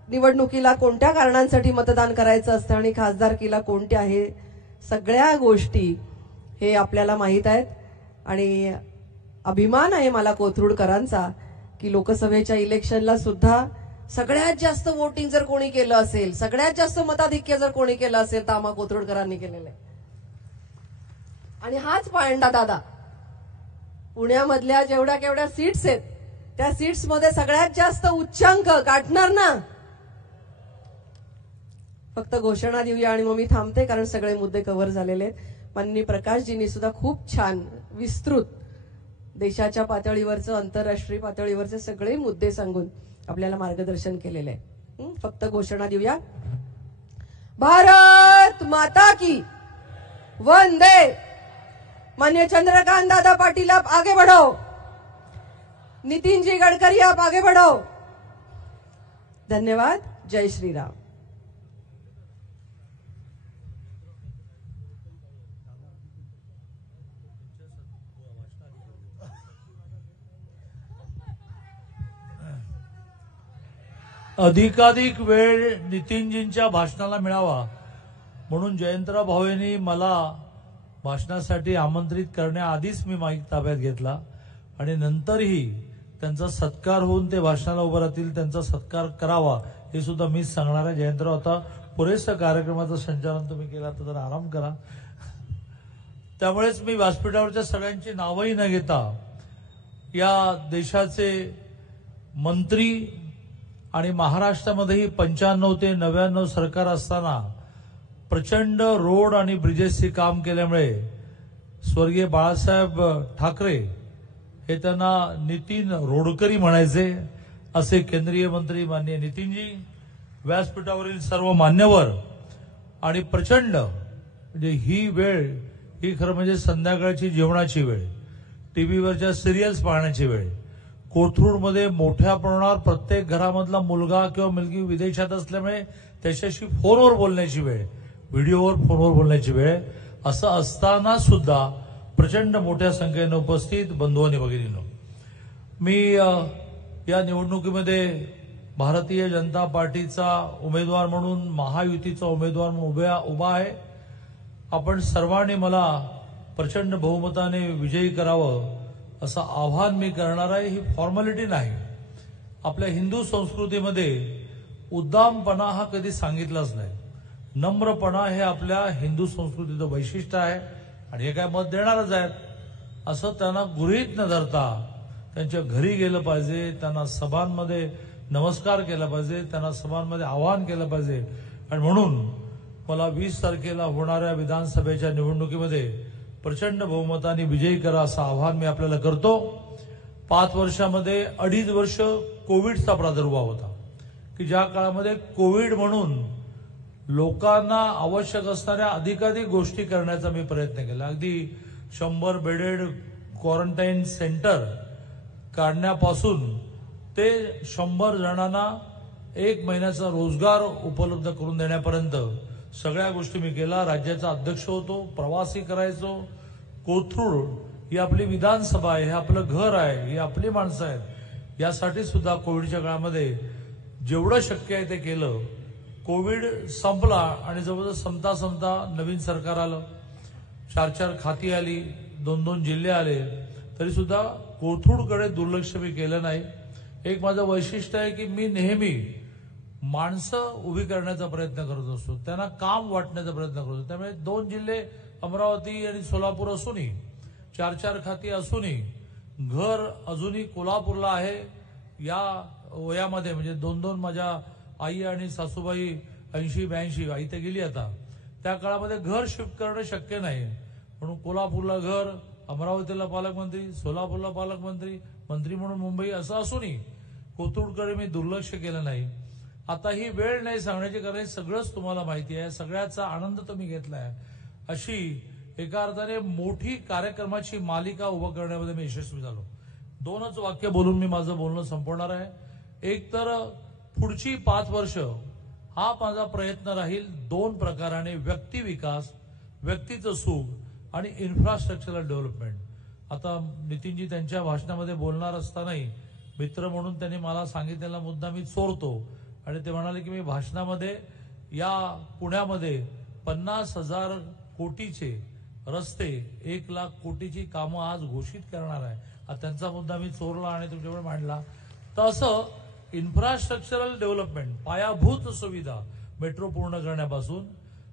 निवडणुकीला कोणत्या कारणांसाठी मतदान करायचं असतं आणि खासदारकीला कोणत्या, आहे सगळ्या गोष्टी हे आपल्याला माहित आहेत. आणि अभिमान आहे मला कोथरूडकरांचा की लोकसभेच्या इलेक्शनला सुद्धा सगळ्यात जास्त वोटिंग जर कोणी केलं असेल, सगळ्यात जास्त मताधिक्य जर कोणी केलं असेल तर आम्हा कोथरूडकरांनी केलेलं आहे. आणि हाच पायंडा दादा, पुण्यामधल्या जेवढ्या केवढ्या सीट्स आहेत त्या सीट्समध्ये सगळ्यात जास्त उच्चांक गाठणार ना. फक्त घोषणा देऊया आणि मग मी थांबते, कारण सगळे मुद्दे कव्हर झालेले आहेत. माननीय प्रकाशजींनी सुद्धा खूप छान विस्तृत देशाच्या पातळीवरचं, आंतरराष्ट्रीय पातळीवरचे सगळे मुद्दे सांगून आपल्याला मार्गदर्शन केलेलं आहे. फक्त घोषणा देऊया. भारत माता की वंदे. माननीय चंद्रकांत दादा पाटिल, आप आगे बढ़ो. नितिन जी गडकरी, आप आगे बढ़ो. धन्यवाद. जय श्री राम. अधिकाधिक वेळ नितीनजींच्या भाषणाला मिळावा म्हणून जयंतराव भावेंनी मला भाषणासाठी आमंत्रित करण्याआधीच मी माईक ताब्यात घेतला आणि नंतरही त्यांचा सत्कार होऊन ते भाषणाला उभं राहतील, त्यांचा सत्कार करावा हे सुद्धा मीच सांगणार आहे. जयंतराव, आता पुरेसं कार्यक्रमाचं संचालन तुम्ही केलं, तर जरा आराम करा. त्यामुळेच मी व्यासपीठावरच्या सगळ्यांची नावही न घेता या देशाचे मंत्री आणि महाराष्ट्रामध्येही 95 ते 99 सरकार असताना प्रचंड रोड आणि ब्रिजेसचे काम केल्यामुळे स्वर्गीय बाळासाहेब ठाकरे हे त्यांना नितीन रोडकरी म्हणायचे, असे केंद्रीय मंत्री माननीय नितीनजी, व्यासपीठावरील सर्व मान्यवर आणि प्रचंड म्हणजे ही वेळ, ही खरं म्हणजे संध्याकाळची जेवणाची वेळ, टीव्हीवरच्या सिरियल्स पाहण्याची वेळ. कोथरूडमध्ये मोठ्या प्रमाणावर प्रत्येक घरामधला मुलगा किंवा मुलगी विदेशात असल्यामुळे त्याच्याशी फोनवर बोलण्याची वेळ, व्हिडिओवर फोनवर बोलण्याची वेळ, असं असताना सुद्धा प्रचंड मोठ्या संख्येनं उपस्थित बंधू आणि भगिनींनो, मी या निवडणुकीमध्ये भारतीय जनता पार्टीचा उमेदवार म्हणून, महायुतीचा उमेदवार म्हणून उभा आहे. आपण सर्वांनी मला प्रचंड बहुमताने विजयी करावं असं आव्हान मी करणार आहे. ही फॉर्मॅलिटी नाही. आपल्या हिंदू संस्कृतीमध्ये उद्दामपणा हा कधी सांगितलाच नाही. नम्रपणा हे आपल्या हिंदू संस्कृतीचं वैशिष्ट्य आहे आणि हे काय मत देणारच आहेत असं त्यांना गृहीत न धरता त्यांच्या घरी गेलं पाहिजे, त्यांना सभांमध्ये नमस्कार केला पाहिजे, त्यांना सभांमध्ये आवाहन केलं पाहिजे. आणि म्हणून मला 20 तारखेला होणाऱ्या विधानसभेच्या निवडणुकीमध्ये प्रचंड बहुमताने विजयी करा असं आवाहन मी आपल्याला करतो. 5 वर्षामध्ये 2.5 वर्ष कोविडचा प्रादुर्भाव होता की ज्या काळामध्ये कोविड म्हणून लोकांना आवश्यक असणाऱ्या अधिकाधिक गोष्टी करण्याचा मी प्रयत्न केला. अगदी 100 बेडेड क्वारंटाईन सेंटर काढण्यापासून ते 100 जणांना 1 महिन्याचा रोजगार उपलब्ध करून देण्यापर्यंत सगळ्या गोष्टी मी केला. राज्याचा अध्यक्ष होतो, प्रवासही करायचो. कोथरूड ही आपली विधानसभा आहे, हे आपलं घर आहे, ही आपली माणसं आहेत. यासाठी सुद्धा कोविडच्या काळामध्ये जेवढं शक्य आहे ते केलं. कोविड संपला आणि जवळजवळ संपता संपता नवीन सरकार आलं, 4-4 खाती आली, 2-2 जिल्हे आले, तरी सुद्धा कोथरूडकडे दुर्लक्ष मी केलं नाही. एक माझं वैशिष्ट्य आहे की मी नेहमी माणसं उभी करण्याचा प्रयत्न करत असतो, त्यांना काम वाटण्याचा प्रयत्न करतो. त्यामुळे 2 जिल्हे अमरावती आणि सोलापूर असूनही, 4-4 खाती असूनही, घर अजूनही कोल्हापूरला आहे. या वयामध्ये म्हणजे 2-2 माझ्या आई आणि सासूबाई 80-82, आई तर गेली आता, त्या काळामध्ये घर शिफ्ट करणं शक्य नाही. म्हणून कोल्हापूरला घर, अमरावतीला पालकमंत्री, सोलापूरला पालकमंत्री, मंत्री म्हणून मुंबई, असं असूनही कोथरूडकडे मी दुर्लक्ष केलं नाही. आता ही वेळ नाही सांगण्याची, कारण सगळंच तुम्हाला माहिती आहे, सगळ्याचा आनंद तुम्ही घेतलाय. अशी एका अर्थाने मोठी कार्यक्रमाची मालिका उभं करण्यामध्ये मी यशस्वी झालो. 2च वाक्य बोलून मी माझं बोलणं संपवणार आहे. एक तर पुढची 5 वर्ष हा माझा प्रयत्न राहील 2 प्रकाराने, व्यक्ती विकास, व्यक्तीचं सुख आणि इन्फ्रास्ट्रक्चरल डेव्हलपमेंट. आता नितीनजी त्यांच्या भाषणामध्ये बोलणार असतानाही मित्र म्हणून त्यांनी मला सांगितलेला मुद्दा मी चोरतो आणि ते म्हणाले की मी भाषणामध्ये या पुण्यामध्ये 50,000 कोटीचे रस्ते, 1 लाख कोटीची कामं आज घोषित करणार आहे. आता त्यांचा मुद्दा मी चोरला आणि तुमच्याकडे मांडला. तसं इन्फ्रास्ट्रक्चरल डेव्हलपमेंट, पायाभूत सुविधा, मेट्रो पूर्ण करण्यापासून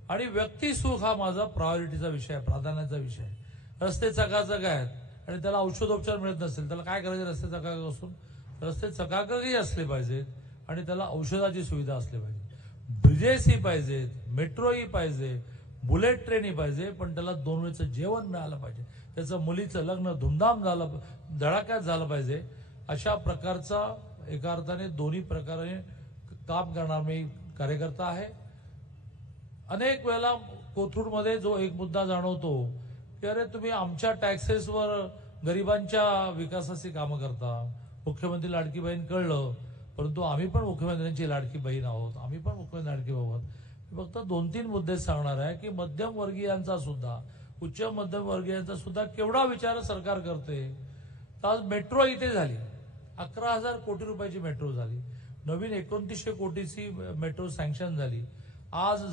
आणि व्यक्ती सुख हा माझा प्रायोरिटीचा विषय आहे, प्राधान्याचा विषय आहे. रस्ते चकाचक आहेत आणि त्याला औषधोपचार मिळत नसेल, त्याला काय करायचं? रस्ते चकाचक असून रस्ते चकाचकही असले पाहिजेत आणि त्याला औषधाची सुविधा असली पाहिजे. ब्रिजेसही पाहिजेत, मेट्रोही पाहिजे, बुलेट ट्रेनही पाहिजे, पण त्याला 2 वेळचं जेवण मिळालं पाहिजे, त्याचं मुलीचं लग्न धुमधाम झालं, धडाक्यात झालं पाहिजे. अशा प्रकारचा एका अर्थाने दोन्ही प्रकारे काम करणार मी कार्यकर्ता आहे. अनेक वेळेला कोथरूडमध्ये जो एक मुद्दा जाणवतो की अरे तुम्ही आमच्या टॅक्सेसवर गरिबांच्या विकासाची कामं करता. मुख्यमंत्री लाडकी बहीण कळलं, परंतु आम्ही पण मुख्यमंत्र्यांची लाडकी बहीण आहोत, आम्ही पण मुख्यमंत्री लाडकी भाऊ आहोत. फक्त 2-3 मुद्दे सांगणार आहे की मध्यमवर्गीयांचा सुद्धा, उच्च मध्यमवर्गीयांचा सुद्धा केवढा विचार सरकार करते. आज मेट्रो इथे झाली, 11,000 कोटी रुपयाची मेट्रो झाली, नवीन 2900 कोटीची मेट्रो सँक्शन झाली. आज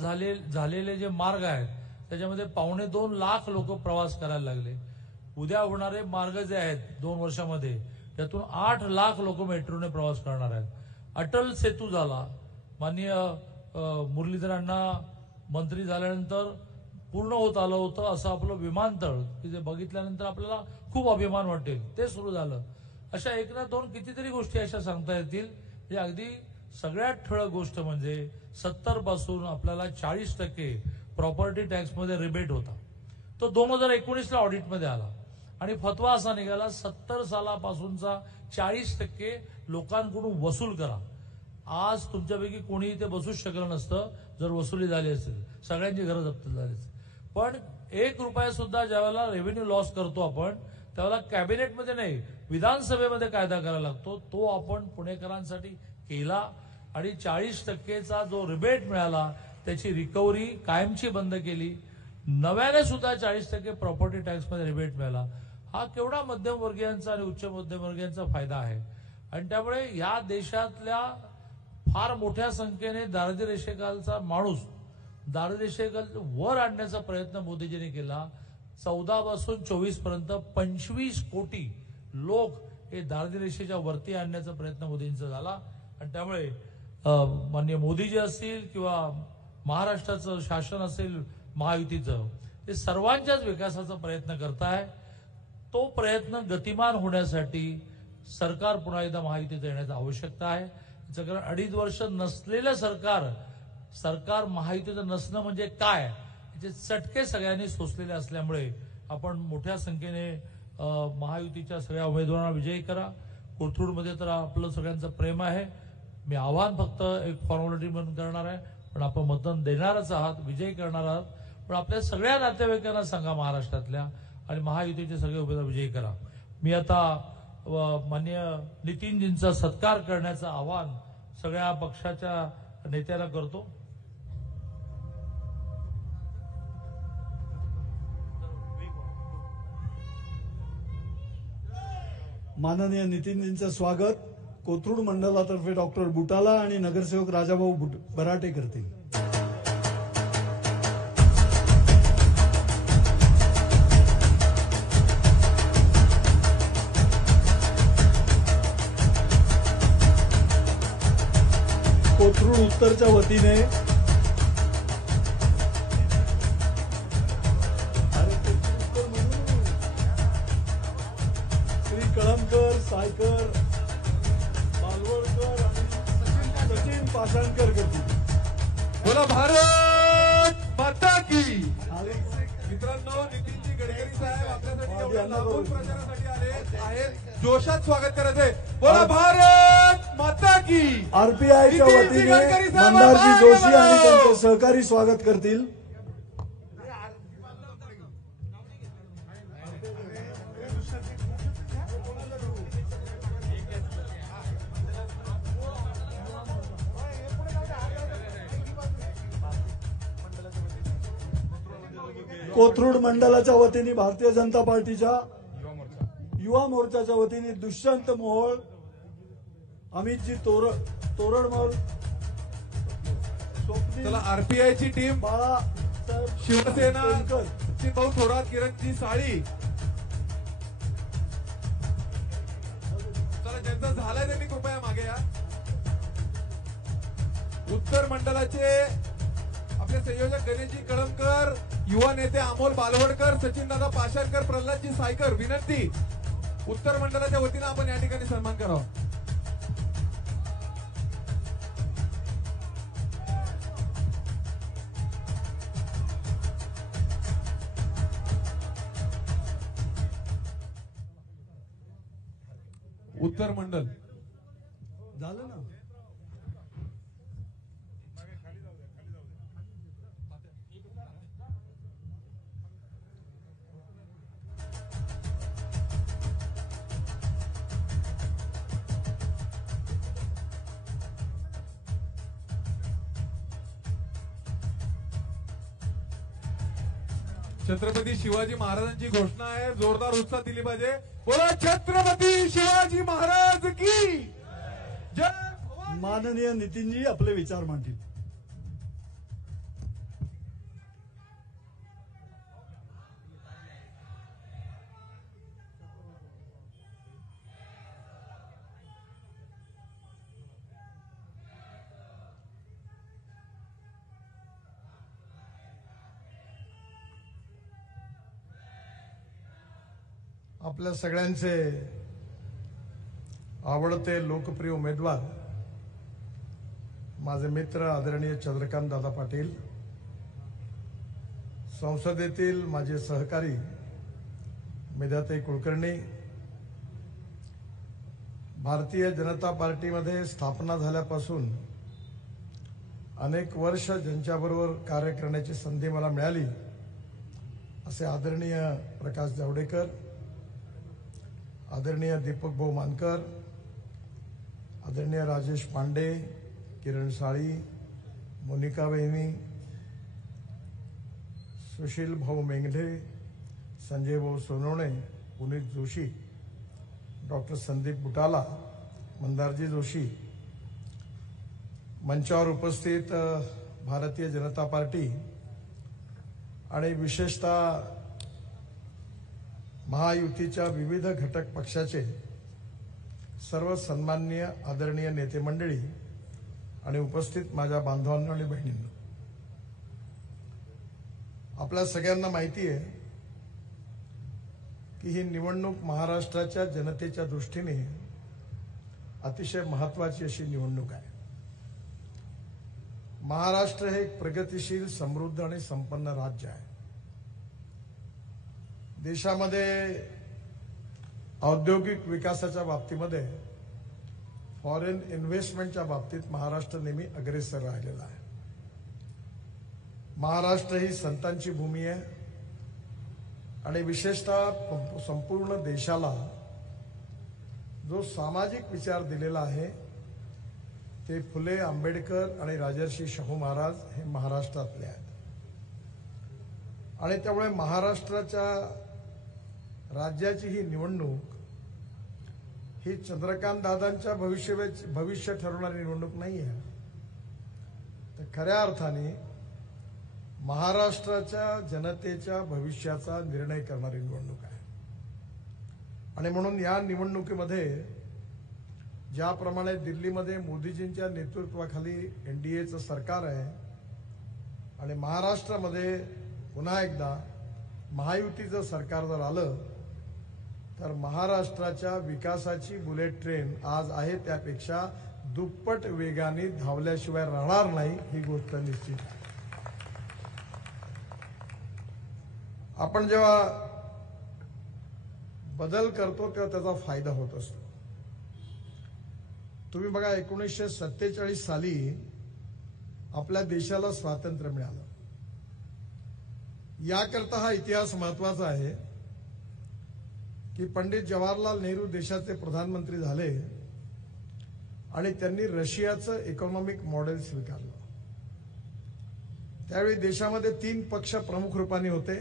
झालेले जे मार्ग आहेत त्याच्यामध्ये 2.25 लाख लोक प्रवास करायला लागले. उद्या होणारे मार्ग जे आहेत 2 वर्षामध्ये, त्यातून 8 लाख लोक मेट्रोने प्रवास करणार आहेत. अटल सेतू झाला, माननीय मुरलीधरांना मंत्री झाल्यानंतर पूर्ण होत आलं होतं असं आपलं विमानतळ, की जे बघितल्यानंतर आपल्याला खूप अभिमान वाटेल, ते सुरू झालं. अशा 1 ना 2 कितीतरी गोष्टी अशा सांगता येतील. म्हणजे अगदी सगळ्यात ठळक गोष्ट म्हणजे 70 पासून आपल्याला 40% प्रॉपर्टी टॅक्समध्ये रिबेट होता, तो 2019ला ऑडिटमध्ये आला आणि फतवा असा निघाला 70 सालापासूनचा 40% लोकांकडून वसूल करा. आज तुमच्यापैकी कोणी इथे बसूच शकलं नसतं जर वसुली झाली असेल, सगळ्यांची घरं जप्त झाली असेल. पण 1 रुपया सुद्धा ज्यावेळेला रेव्हेन्यू लॉस करतो आपण, त्यावेळेला कॅबिनेटमध्ये नाही, विधानसभेमध्ये कायदा करायला लागतो. तो आपण पुणेकरांसाठी केला आणि 40%चा जो रिबेट मिळाला त्याची रिकव्हरी कायमची बंद केली. नव्याने सुद्धा 40% प्रॉपर्टी टॅक्समध्ये रिबेट मिळाला. हा केवढा मध्यमवर्गीयांचा आणि उच्च मध्यमवर्गीयांचा फायदा आहे. आणि त्यामुळे या देशातल्या फार मोठ्या संख्येने दारिद्र्य रेषेखालचा माणूस दारिद्र्य रेषेखाल वर आणण्याचा प्रयत्न मोदीजींनी केला. 14 पासून 24 पर्यंत 25 कोटी लोक हे दारिद्र्य रेषेच्या वरती आणण्याचा प्रयत्न मोदींचा झाला. आणि त्यामुळे माननीय मोदीजी असतील किंवा महाराष्ट्राचं शासन असेल महायुतीचं, ते सर्वांच्याच विकासाचा प्रयत्न करताय. तो प्रयत्न गतिमान होण्यासाठी सरकार पुन्हा एकदा महायुतीचं येण्याची आवश्यकता आहे. कारण 2.5 वर्ष नसलेलं सरकार महायुतीचं नसणं म्हणजे काय याचे चटके सगळ्यांनी सोसलेले असल्यामुळे आपण मोठ्या संख्येने महायुतीच्या सगळ्या उमेदवारांना विजयी करा. कोथरूडमध्ये तर आपलं सगळ्यांचं प्रेम आहे. मी आव्हान फक्त एक फॉर्मॅलिटी म्हणून करणार आहे, पण आपण मतदान देणारच आहात, विजयी करणार आहात. पण आपल्या सगळ्या नातेवाईकांना सांगा महाराष्ट्रातल्या आणि महायुतीचे सगळे उमेदवार विजयी करा. मी आता माननीय नितीनजींचा सत्कार करण्याचं आव्हान सगळ्या पक्षाच्या नेत्याला करतो. माननीय नितीनजींचं स्वागत कोथरूड मंडलातर्फे डॉक्टर बुटाला आणि नगरसेवक राजाभाऊ बराटे करतील. कोथरूड उत्तरच्या वतीने श्री कळमकर, सायकर, बालवडकर आणि सचिन पाषाणकर करतील. बोला भारत माता की. मित्रांनो, नितीनजी गडकरी साहेब आपल्यासाठी एवढ्या लांबून प्रचारासाठी आले आहेत. जोशात स्वागत करायचंय. बोला भारत माता की. आरपीआयच्या वतीने मंदारजी जोशी आणि त्यांचे सहकारी स्वागत करतील. कोथरूड मंडलाच्या वतीने भारतीय जनता पार्टीच्या युवा मोर्चाच्या वतीने दुष्यंत मोहोळ, अमितजी तोरडमल, चला आरपीआयची टीम बाळा शिवसेना भाऊ थोरात, किरणजी साळी. चला ज्यांचं झालंय त्यांनी कृपया मागे या. उत्तर मंडलाचे आपले संयोजक गणेशजी कळमकर, युवा नेते अमोल बालवडकर, सचिनदादा पाषाणकर, प्रल्हादजी सायकर. विनंती, उत्तर मंडलाच्या वतीनं आपण या ठिकाणी सन्मान करावा. उत्तर मंडल झालं ना. छत्रपती शिवाजी महाराजांची घोषणा आहे. जोरदार उत्साह दिली पाहिजे. बोला छत्रपती शिवाजी महाराज की जय. माननीय नितीनजी आपले विचार मांडतील. आपल्या सगळ्यांचे आवडते लोकप्रिय उमेदवार माझे मित्र आदरणीय चंद्रकांत दादा पाटील, संसदेतील माझे सहकारी मेधाताई कुलकर्णी, भारतीय जनता पार्टीमध्ये स्थापना झाल्यापासून अनेक वर्ष ज्यांच्याबरोबर कार्य करण्याची संधी मला मिळाली असे आदरणीय प्रकाश जावडेकर, आदरणीय दीपक भाऊ मानकर, आदरणीय राजेश पांडे, किरण साळी, मोनिका बहिनी, सुशील भाऊ मेंगढे, संजय भाऊ सोनवणे, पुनीत जोशी, डॉक्टर संदीप बुटाला, मंदारजी जोशी, मंचावर उपस्थित भारतीय जनता पार्टी आणि विशेषतः महायुतीच्या विविध घटक पक्षाचे सर्व सन्माननीय आदरणीय नेते मंडळी आणि उपस्थित माझ्या बांधवांनो आणि बहिणींनो, आपल्या सगळ्यांना माहिती आहे की ही निवडणूक महाराष्ट्राच्या जनतेच्या दृष्टीने अतिशय महत्वाची अशी निवडणूक आहे. महाराष्ट्र हे एक प्रगतिशील, समृद्ध आणि संपन्न राज्य आहे. देशामध्ये औद्योगिक विकासाच्या बाबतीमध्ये, फॉरेन इन्व्हेस्टमेंटच्या बाबतीत महाराष्ट्र नेहमी अग्रेसर राहिलेला आहे. महाराष्ट्र ही संतांची भूमी आहे आणि विशेषतः संपूर्ण देशाला जो सामाजिक विचार दिलेला आहे ते फुले, आंबेडकर आणि राजर्षी शाहू महाराज हे महाराष्ट्रातले आहेत. आणि त्यामुळे महाराष्ट्राच्या राज्याची ही निवडणूक ही चंद्रकांत दादांच्या भविष्य ठरवणारी निवडणूक नाही आहे, तर खऱ्या अर्थाने महाराष्ट्राच्या जनतेच्या भविष्याचा निर्णय करणारी निवडणूक आहे. आणि म्हणून या निवडणुकीमध्ये ज्याप्रमाणे दिल्लीमध्ये मोदीजींच्या नेतृत्वाखाली एनडीएचं सरकार आहे आणि महाराष्ट्रामध्ये पुन्हा एकदा महायुतीचं सरकार जर आलं तर महाराष्ट्राच्या विकासाची बुलेट ट्रेन आज आहे त्यापेक्षा दुप्पट वेगाने धावल्याशिवाय राहणार नाही, ही गोष्ट निश्चित आहे. आपण जेव्हा बदल करतो तेव्हा त्याचा फायदा होत असतो. तुम्ही बघा 1947 साली आपल्या देशाला स्वातंत्र्य मिळालं. याकरता हा इतिहास महत्वाचा आहे की पंडित जवाहरलाल नेहरू देशाचे प्रधानमंत्री झाले आणि त्यांनी रशियाचं इकॉनॉमिक मॉडेल स्वीकारलं. त्यावेळी देशामध्ये 3 पक्ष प्रमुख रूपाने होते.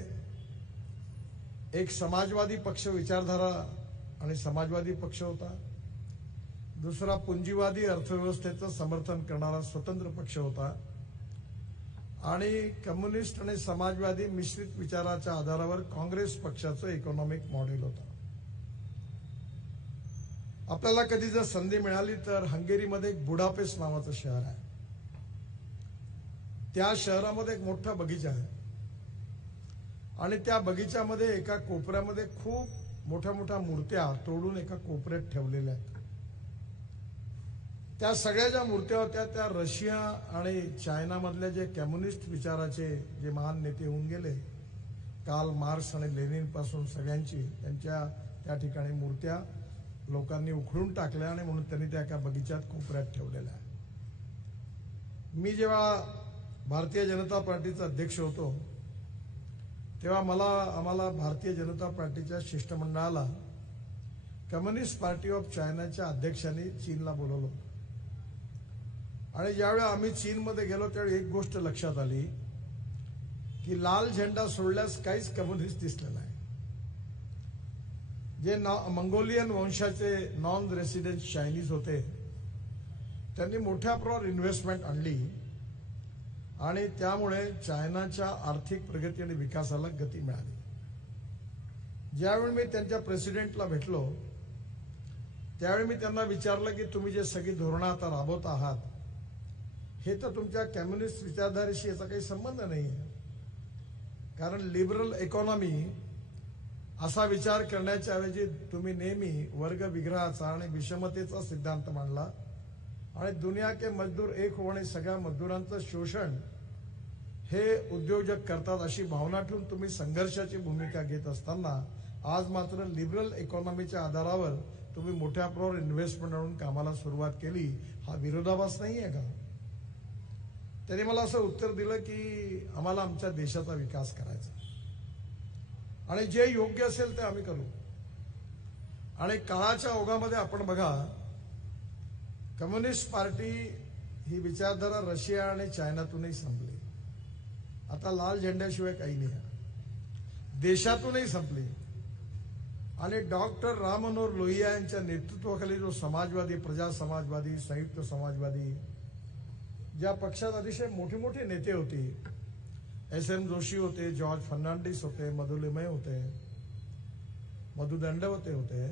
एक समाजवादी पक्ष, विचारधारा आणि समाजवादी पक्ष होता. दुसरा पुंजीवादी अर्थव्यवस्थेचं समर्थन करणारा स्वतंत्र पक्ष होता. आणि कम्युनिस्ट आणि समाजवादी मिश्रित विचाराच्या आधारावर काँग्रेस पक्षाचं इकॉनॉमिक मॉडेल होतं. आपल्याला कधी जर संधी मिळाली तर हंगेरीमध्ये एक बुडापेस्ट नावाचं शहर आहे. त्या शहरामध्ये एक मोठा बगीचा आहे आणि त्या बगीच्यामध्ये एका कोपऱ्यामध्ये खूप मोठ्या मोठ्या मूर्त्या तोडून एका कोपऱ्यात ठेवलेल्या आहेत. त्या सगळ्या ज्या मूर्त्या होत्या त्या रशिया आणि चायनामधल्या जे कम्युनिस्ट विचाराचे जे महान नेते होऊन गेले, कार्ल मार्क्स आणि लेनिन पासून सगळ्यांची, त्यांच्या त्या ठिकाणी मूर्त्या लोकांनी उखडून टाकल्या आणि म्हणून त्यांनी त्या एका बगीच्यात कोपऱ्यात ठेवलेल्या. मी जेव्हा भारतीय जनता पार्टीचा अध्यक्ष होतो तेव्हा आम्हाला भारतीय जनता पार्टीच्या शिष्टमंडळाला कम्युनिस्ट पार्टी ऑफ चायनाच्या अध्यक्षांनी चीनला बोलवलं. आणि ज्यावेळी आम्ही चीनमध्ये गेलो त्यावेळी एक गोष्ट लक्षात आली की लाल झेंडा सोडल्यास काहीच कम्युनिस्ट दिसले नाही. जे मंगोलियन वंशाचे नॉन रेसिडेंट चायनीज होते त्यांनी मोठ्या प्रमाणावर इन्व्हेस्टमेंट आणली आणि त्यामुळे चायनाच्या आर्थिक प्रगती आणि विकासाला गती मिळाली. ज्यावेळी मी त्यांच्या प्रेसिडेंटला भेटलो त्यावेळी मी त्यांना विचारलं की तुम्ही जे सगळी धोरणं आता राबवत आहात हे तर तुमच्या कम्युनिस्ट विचारधारेशी याचा काही संबंध नाही आहे. कारण लिबरल इकॉनॉमी असा विचार करण्याच्या ऐवजी तुम्ही नेहमी वर्ग विग्रहाचा आणि विषमतेचा सिद्धांत मांडला आणि दुनिया के मजदूर एक होणे, सगळ्या मजदूरांचं शोषण हे उद्योजक करतात अशी भावना ठेवून तुम्ही संघर्षाची भूमिका घेत असताना आज मात्र लिबरल इकॉनॉमीच्या आधारावर तुम्ही मोठ्या प्रमाणावर इन्व्हेस्टमेंट आणून कामाला सुरुवात केली. हा विरोधाभास नाही आहे का? त्यांनी मला असं उत्तर दिलं की आम्हाला आमच्या देशाचा विकास करायचा आणि जे योग्य असेल ते आम्ही करू. आणि काळाच्या ओघामध्ये आपण बघा कम्युनिस्ट पार्टी ही विचारधारा रशिया आणि चायनातूनही संपली. आता लाल झेंड्याशिवाय काही नाही, देशातूनही संपली. आणि डॉक्टर राम मनोहर लोहिया यांच्या नेतृत्वाखाली जो समाजवादी, प्रजा समाजवादी, संयुक्त समाजवादी, ज्या पक्षात अतिशय मोठे मोठे नेते होते, एस.एम. जोशी होते, जॉर्ज फर्नांडिस होते, मधुलिमय होते, मधु दंडवते होते,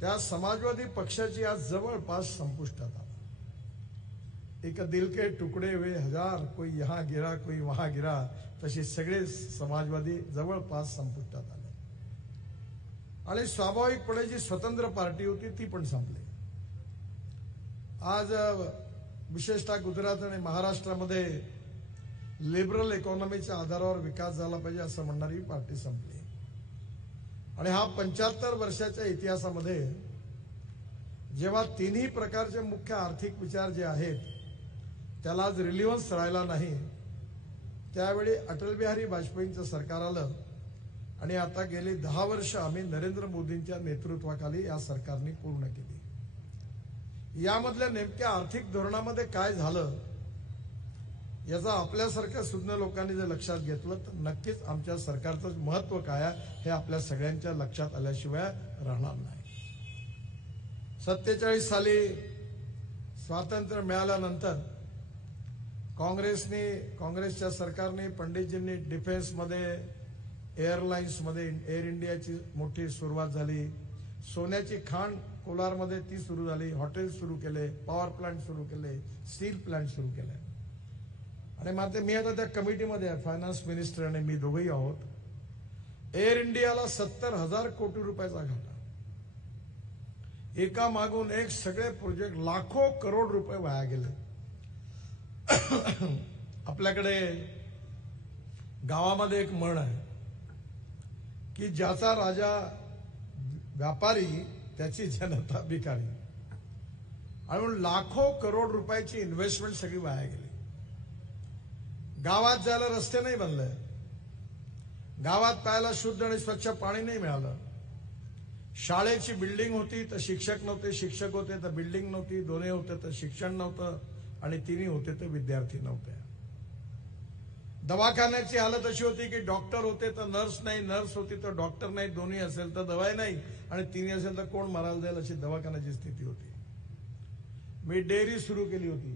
त्या समाजवादी पक्षाची आज जवळपास संपुष्टात आली. एक दिल के टुकड़े हुए हजार, कोई यहां गिरा कोई वहां गिरा, तसे सगळे समाजवादी जवळपास संपुष्टात आले. आणि स्वाभाविकपणे जी स्वतंत्र पार्टी होती ती पण संपली. आज विशेषतः गुजरात आणि महाराष्ट्रामध्ये लिबरल इकॉनॉमीच्या आधारावर विकास झाला पाहिजे असं म्हणणारी पार्टी संपली. आणि हा 75 वर्षाच्या इतिहासामध्ये जेव्हा तिन्ही प्रकारचे मुख्य आर्थिक विचार जे आहेत त्याला आज रिलिव्हन्स राहिला नाही, त्यावेळी अटल बिहारी वाजपेयींचं सरकार आलं आणि आता गेली 10 वर्ष आम्ही नरेंद्र मोदींच्या नेतृत्वाखाली या सरकारने पूर्ण केली. यामधल्या नेमक्या आर्थिक धोरणामध्ये काय झालं याचा आपल्यासारख्या सुज्ञ लोकांनी जर लक्षात घेतलं तर नक्कीच आमच्या सरकारचं महत्व काय आहे हे आपल्या सगळ्यांच्या लक्षात आल्याशिवाय राहणार नाही. 47 साली स्वातंत्र्य मिळाल्यानंतर काँग्रेसच्या सरकारने पंडितजींनी डिफेन्समध्ये, एअरलाइन्समध्ये एअर इंडियाची मोठी सुरुवात झाली. सोन्याची खाण कोलारमध्ये ती सुरू झाली. हॉटेल सुरू केले, पॉवर प्लांट सुरू केले, स्टील प्लांट सुरू केले. आणि मात्र मी आता त्या कमिटीमध्ये आहे, फायनान्स मिनिस्टर आणि मी दोघंही आहोत. एअर इंडियाला 70,000 कोटी रुपयाचा घाटा, एका मागून एक सगळे प्रोजेक्ट लाखो करोड रुपये वाया गेले. आपल्याकडे गावामध्ये एक म्हण आहे की ज्याचा राजा व्यापारी त्याची जनता भिकारी. आणि म्हणून लाखो करोड रुपयाची इन्व्हेस्टमेंट सगळी वाया गेली. गावात जायला रस्ते नाही बनले, गावात प्यायला शुद्ध आणि स्वच्छ पाणी नाही मिळालं. शाळेची बिल्डिंग होती तर शिक्षक नव्हते, शिक्षक होते तर बिल्डिंग नव्हती, दोन्ही होते तर शिक्षण नव्हतं, आणि तिन्ही होते तर विद्यार्थी नव्हते. दवाखान्याची हालत अशी होती की डॉक्टर होते तर नर्स नाही, नर्स होती तर डॉक्टर नाही, दोन्ही असेल तर दवाई नाही, आणि तिन्ही असेल तर कोण मरायला जाईल अशी दवाखान्याची स्थिती होती. मी डेअरी सुरू केली होती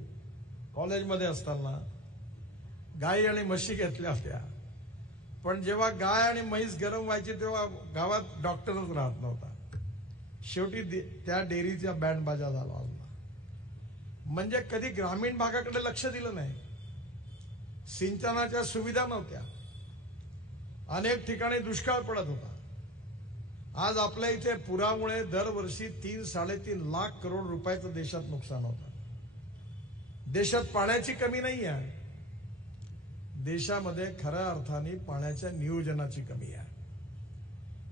कॉलेजमध्ये असताना. गाई आणि म्हशी घेतल्या होत्या, पण जेव्हा गाय आणि म्हैस गरम व्हायची तेव्हा गावात डॉक्टरच राहत नव्हता. शेवटी त्या डेअरीचा बँड बाजा झाला. म्हणजे कधी ग्रामीण भागाकडे लक्ष दिलं नाही. सिंचनाच्या सुविधा नव्हत्या, अनेक ठिकाणी दुष्काळ पडत होता. आज आपल्या इथे पुरामुळे दरवर्षी 3-3.5 लाख करोड रुपयाचं देशात नुकसान होतं. देशात पाण्याची कमी नाही आहे, देशामध्ये खऱ्या अर्थाने पाण्याच्या नियोजनाची कमी आहे.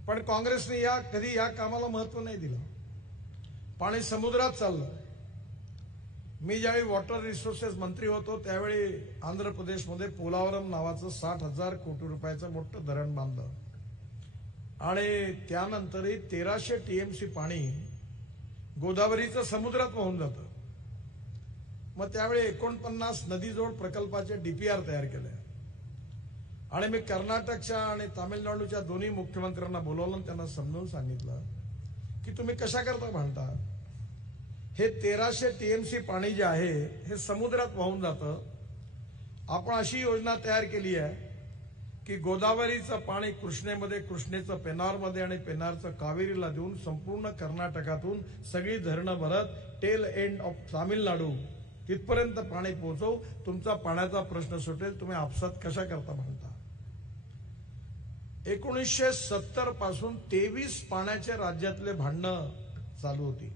पण काँग्रेसने कधी या कामाला महत्व नाही दिलं. पाणी समुद्रात चाललं. मी ज्यावेळी वॉटर रिसोर्सेस मंत्री होतो त्यावेळी आंध्र प्रदेशमध्ये पोलावरम नावाचं 60,000 कोटी रुपयाचं मोठं धरण बांधलं, आणि त्यानंतरही 1300 TMC पाणी गोदावरीचं समुद्रात वाहून जातं. मग त्यावेळी 49 नदीजोड प्रकल्पाचे DPR तयार केले, आणि मी कर्नाटकच्या आणि तामिळनाडूच्या दोन्ही मुख्यमंत्र्यांना बोलवलं, त्यांना समजावून सांगितलं की तुम्ही कशा करता भांडता. हे 1300 TMC पाणी जे आहे हे समुद्रात वाहून जातं. आपण अशी योजना तयार केली आहे की गोदावरीचं पाणी कृष्णेमध्ये, कृष्णेचं पेनारमध्ये आणि पेनारचं कावेरीला देऊन संपूर्ण कर्नाटकातून सगळी धरणं भरत टेल एंड ऑफ तामिळनाडू तिथपर्यंत पाणी पोहोचवू. तुमचा पाण्याचा प्रश्न सुटेल. तुम्ही आपसात कशा करता म्हणता. 1970 पासून 23 पाण्याच्या राज्यातले भांडणं चालू होती.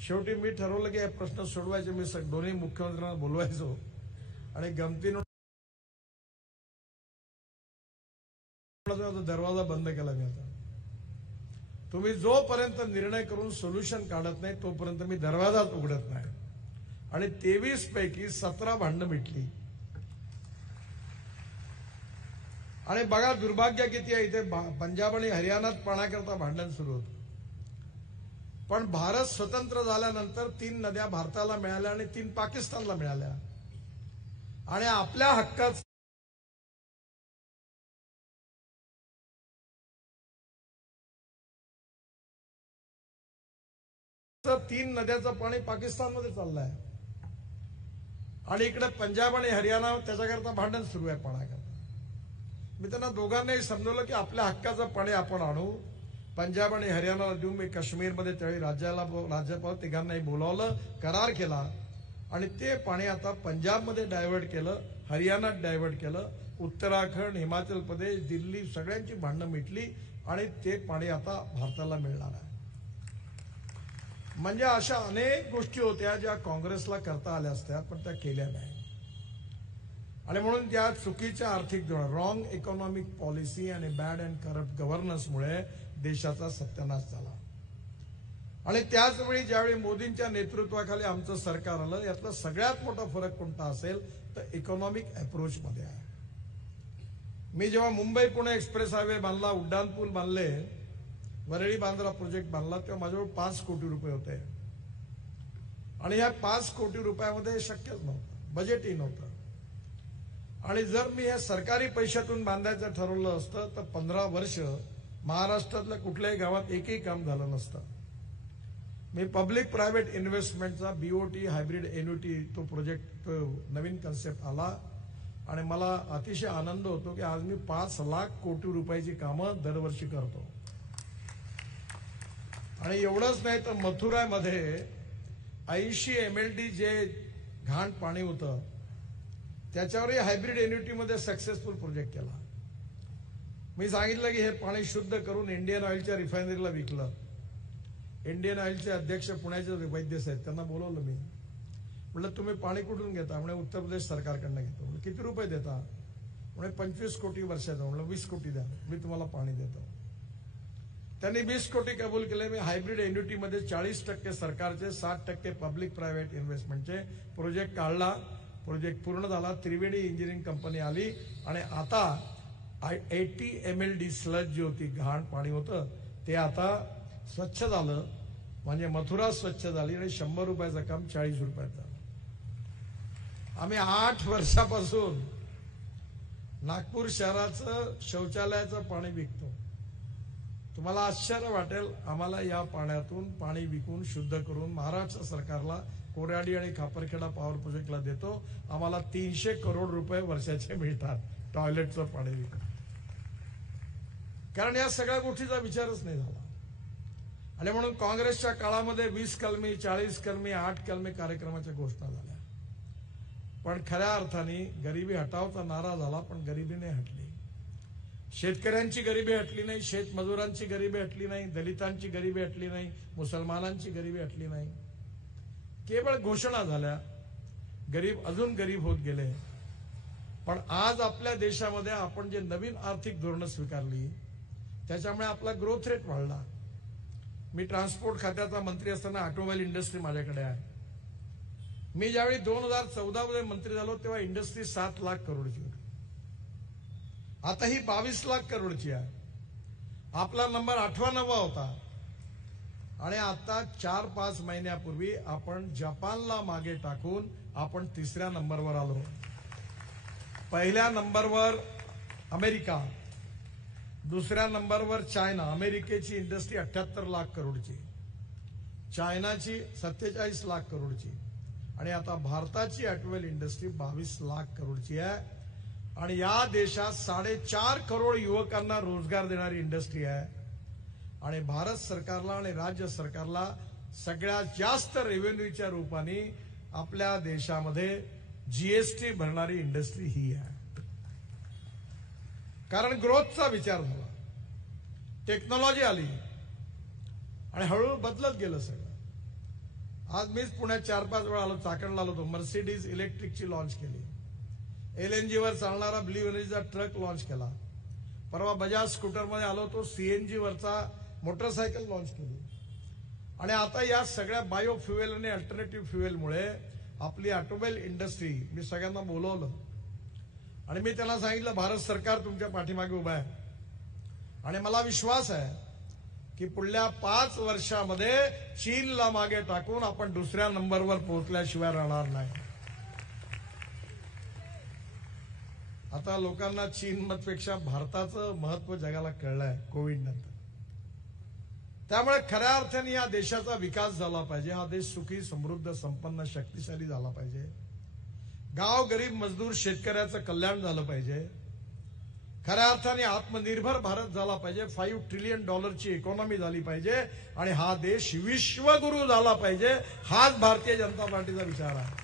शेवटी मी ठरवलं की हे प्रश्न सोडवायचे. मी दोन्ही मुख्यमंत्र्यांना बोलवायचो आणि गमतीनं दरवाजा बंद केला मी. आता तुम्ही जोपर्यंत निर्णय करून सोल्युशन काढत नाही तोपर्यंत मी दरवाजाच उघडत नाही. आणि 23 पैकी 17 भांडणं मिटली. आणि बघा दुर्भाग्य किती आहे, इथे पंजाब आणि हरियाणात पाण्याकरता भांडण सुरू होतं. पण भारत स्वतंत्र झाल्यानंतर 3 नद्या भारताला मिळाल्या आणि 3 पाकिस्तानला मिळाल्या. आणि आपल्या हक्काचं 3 नद्याचं पाणी पाकिस्तानमध्ये चाललंय, आणि इकडे पंजाब आणि हरियाणा त्याच्याकरता भांडण सुरू आहे पाण्याकरता. मी त्यांना दोघांनाही समजवलं की आपल्या हक्काचं पाणी आपण आणू, पंजाब आणि हरियाणाला देऊ. मी काश्मीरमध्ये त्यावेळी राज्यपाल तिघांनाही बोलावलं, करार केला, आणि ते पाणी आता पंजाबमध्ये डायव्हर्ट केलं, हरियाणात डायव्हर्ट केलं. उत्तराखंड, हिमाचल प्रदेश, दिल्ली सगळ्यांची भांडणं मिटली, आणि ते पाणी आता भारताला मिळणार आहे. म्हणजे अशा अनेक गोष्टी होत्या ज्या काँग्रेसला करता आल्या असत्या, पण त्या केल्या नाही. आणि म्हणून त्या चुकीच्या आर्थिक धोरण, रॉंग इकॉनॉमिक पॉलिसी आणि बॅड अँड करप्ट गव्हर्नन्समुळे देशाचा सत्यानाश झाला. आणि त्याचवेळी ज्यावेळी मोदींच्या नेतृत्वाखाली आमचं सरकार आलं, यातला सगळ्यात मोठा फरक कोणता असेल तर इकॉनॉमिक अप्रोच मध्ये आहे. मी जेव्हा मुंबई पुणे एक्सप्रेस हायवे बांधला, उड्डाणपूल बांधले, वरळी बांद्रा प्रोजेक्ट बांधला, तेव्हा माझ्याजवळ 5 कोटी रुपये होते. आणि या 5 कोटी रुपयामध्ये शक्यच नव्हतं, बजेटही नव्हतं. आणि जर मी हे सरकारी पैशातून बांधायचं ठरवलं असतं तर 15 वर्ष महाराष्ट्रातल्या कुठल्याही गावात एकही काम झालं नसतं. मी पब्लिक प्रायव्हेट इन्व्हेस्टमेंटचा बीओटी हायब्रिड एन्युटी तो प्रोजेक्ट नवीन कन्सेप्ट आला आणि मला अतिशय आनंद होतो की आज मी 5 लाख कोटी रुपयाची कामं दरवर्षी करतो. आणि एवढंच नाही तर मथुरामध्ये 80 MLD जे घाण पाणी होतं त्याच्यावरही हायब्रिड एन्युटीमध्ये सक्सेसफुल प्रोजेक्ट केला. मी सांगितलं की हे पाणी शुद्ध करून इंडियन ऑइलच्या रिफायनरीला विकलं. इंडियन ऑइलचे अध्यक्ष पुण्याचे वैद्य आहेत, त्यांना बोलवलं मी. म्हटलं तुम्ही पाणी कुठून घेता? म्हणजे उत्तर प्रदेश सरकारकडनं घेतो. म्हणजे किती रुपये देता? म्हणजे 25 कोटी वर्षाचा. म्हणलं 20 कोटी द्या, मी तुम्हाला पाणी देतो. त्यांनी 20 कोटी कबूल केले. मी हायब्रिड एन्युटीमध्ये 40% सरकारचे 60% पब्लिक प्रायव्हेट इन्व्हेस्टमेंटचे प्रोजेक्ट काढला. प्रोजेक्ट पूर्ण झाला. त्रिवेणी इंजिनिअरिंग कंपनी आली आणि आता 80 MLD स्लज जी होती, घाण पाणी होतं, ते आता स्वच्छ झालं. म्हणजे मथुरा स्वच्छ झाली आणि 100 रुपयाचं काम 40 रुपयात झालं. आम्ही 8 वर्षापासून नागपूर शहराचं शौचालयाचं पाणी विकतो. तुम्हाला आश्चर्य वाटेल, आम्हाला या पाण्यातून पाणी विकून शुद्ध करून महाराष्ट्र सरकारला कोराडी आणि खापरखेडा पॉवर प्रोजेक्टला देतो. आम्हाला 300 करोड रुपये वर्षाचे मिळतात टॉयलेटचं पाणी विकून. कारण या सगळ्या गोष्टीचा विचारच नाही झाला. आणि म्हणून काँग्रेसच्या काळामध्ये 20 कलमी, 40 कलमी, 8 कलमी कार्यक्रमाच्या घोषणा झाल्या. पण खऱ्या अर्थाने गरिबी हटावचा नारा झाला, पण गरिबी नाही हटली. शेतकऱ्यांची गरिबी हटली नाही, शेतमजुरांची गरिबी हटली नाही, दलितांची गरिबी हटली नाही, मुसलमानांची गरिबी हटली नाही. केवळ घोषणा झाल्या, गरीब अजून गरीब होत गेले. पण आज आपल्या देशामध्ये आपण जे नवीन आर्थिक धोरणं स्वीकारली त्याच्यामुळे आपला ग्रोथ रेट वाढला. मी ट्रान्सपोर्ट खात्याचा मंत्री असताना ऑटोमोबाईल इंडस्ट्री माझ्याकडे आहे. मी ज्यावेळी 2014 मध्ये मंत्री झालो तेव्हा इंडस्ट्री 7 लाख करोडची होती. आता ही 22 लाख करोडची आहे. आपला नंबर 8वा-9वा होता. आणि आता 4-5 महिन्यापूर्वी आपण जपानला मागे टाकून आपण 3ऱ्या नंबरवर आलो. पहिल्या नंबरवर अमेरिका, 2ऱ्या नंबरवर चायना. अमेरिकेची इंडस्ट्री 78 लाख करोडची, चायनाची 47 लाख करोडची आणि आता भारताची ऑटोमोबाईल इंडस्ट्री 22 लाख करोडची आहे. आणि या देशात 4.5 करोड युवकांना रोजगार देणारी इंडस्ट्री आहे. आणि भारत सरकारला आणि राज्य सरकारला सगळ्यात जास्त रेव्हेन्यूच्या रूपाने आपल्या देशामध्ये जीएसटी भरणारी इंडस्ट्री ही आहे. कारण ग्रोथचा विचार झाला, टेक्नॉलॉजी आली आणि हळूहळू बदलत गेलं सगळं. आज मीच पुण्यात 4-5 वेळा आलो, चाकणला आलो होतो. मर्सिडीज इलेक्ट्रिकची लॉन्च केली. LNG वर चालणारा ब्ल्यू एनर्जीचा ट्रक लॉन्च केला. परवा बजाज स्कूटरमध्ये आलो तो CNG वरचा मोटरसायकल लॉन्च केली. आणि आता या सगळ्या बायो फ्युएल आणि अल्टरनेटिव्ह फ्युएलमुळे आपली ऑटोमोबाईल इंडस्ट्री, मी सगळ्यांना बोलवलं आणि मी त्यांना सांगितलं भारत सरकार तुमच्या पाठीमागे उभं आहे. आणि मला विश्वास आहे की पुढल्या 5 वर्षामध्ये चीनला मागे टाकून आपण 2ऱ्या नंबरवर पोहोचल्याशिवाय राहणार नाही. आता लोकांना चीनपेक्षा भारताचं महत्व जगाला कळलंय कोविड नंतर. त्यामुळे खऱ्या अर्थाने या देशाचा विकास झाला पाहिजे. हा देश सुखी, समृद्ध, संपन्न, शक्तिशाली झाला पाहिजे. गाव, गरीब, मजदूर, शेतकऱ्याचं कल्याण झालं पाहिजे. खऱ्या अर्थाने आत्मनिर्भर भारत झाला पाहिजे. $5 ट्रिलियन इकॉनॉमी झाली पाहिजे आणि हा देश विश्वगुरु झाला पाहिजे. हाच भारतीय जनता पार्टीचा विचार आहे.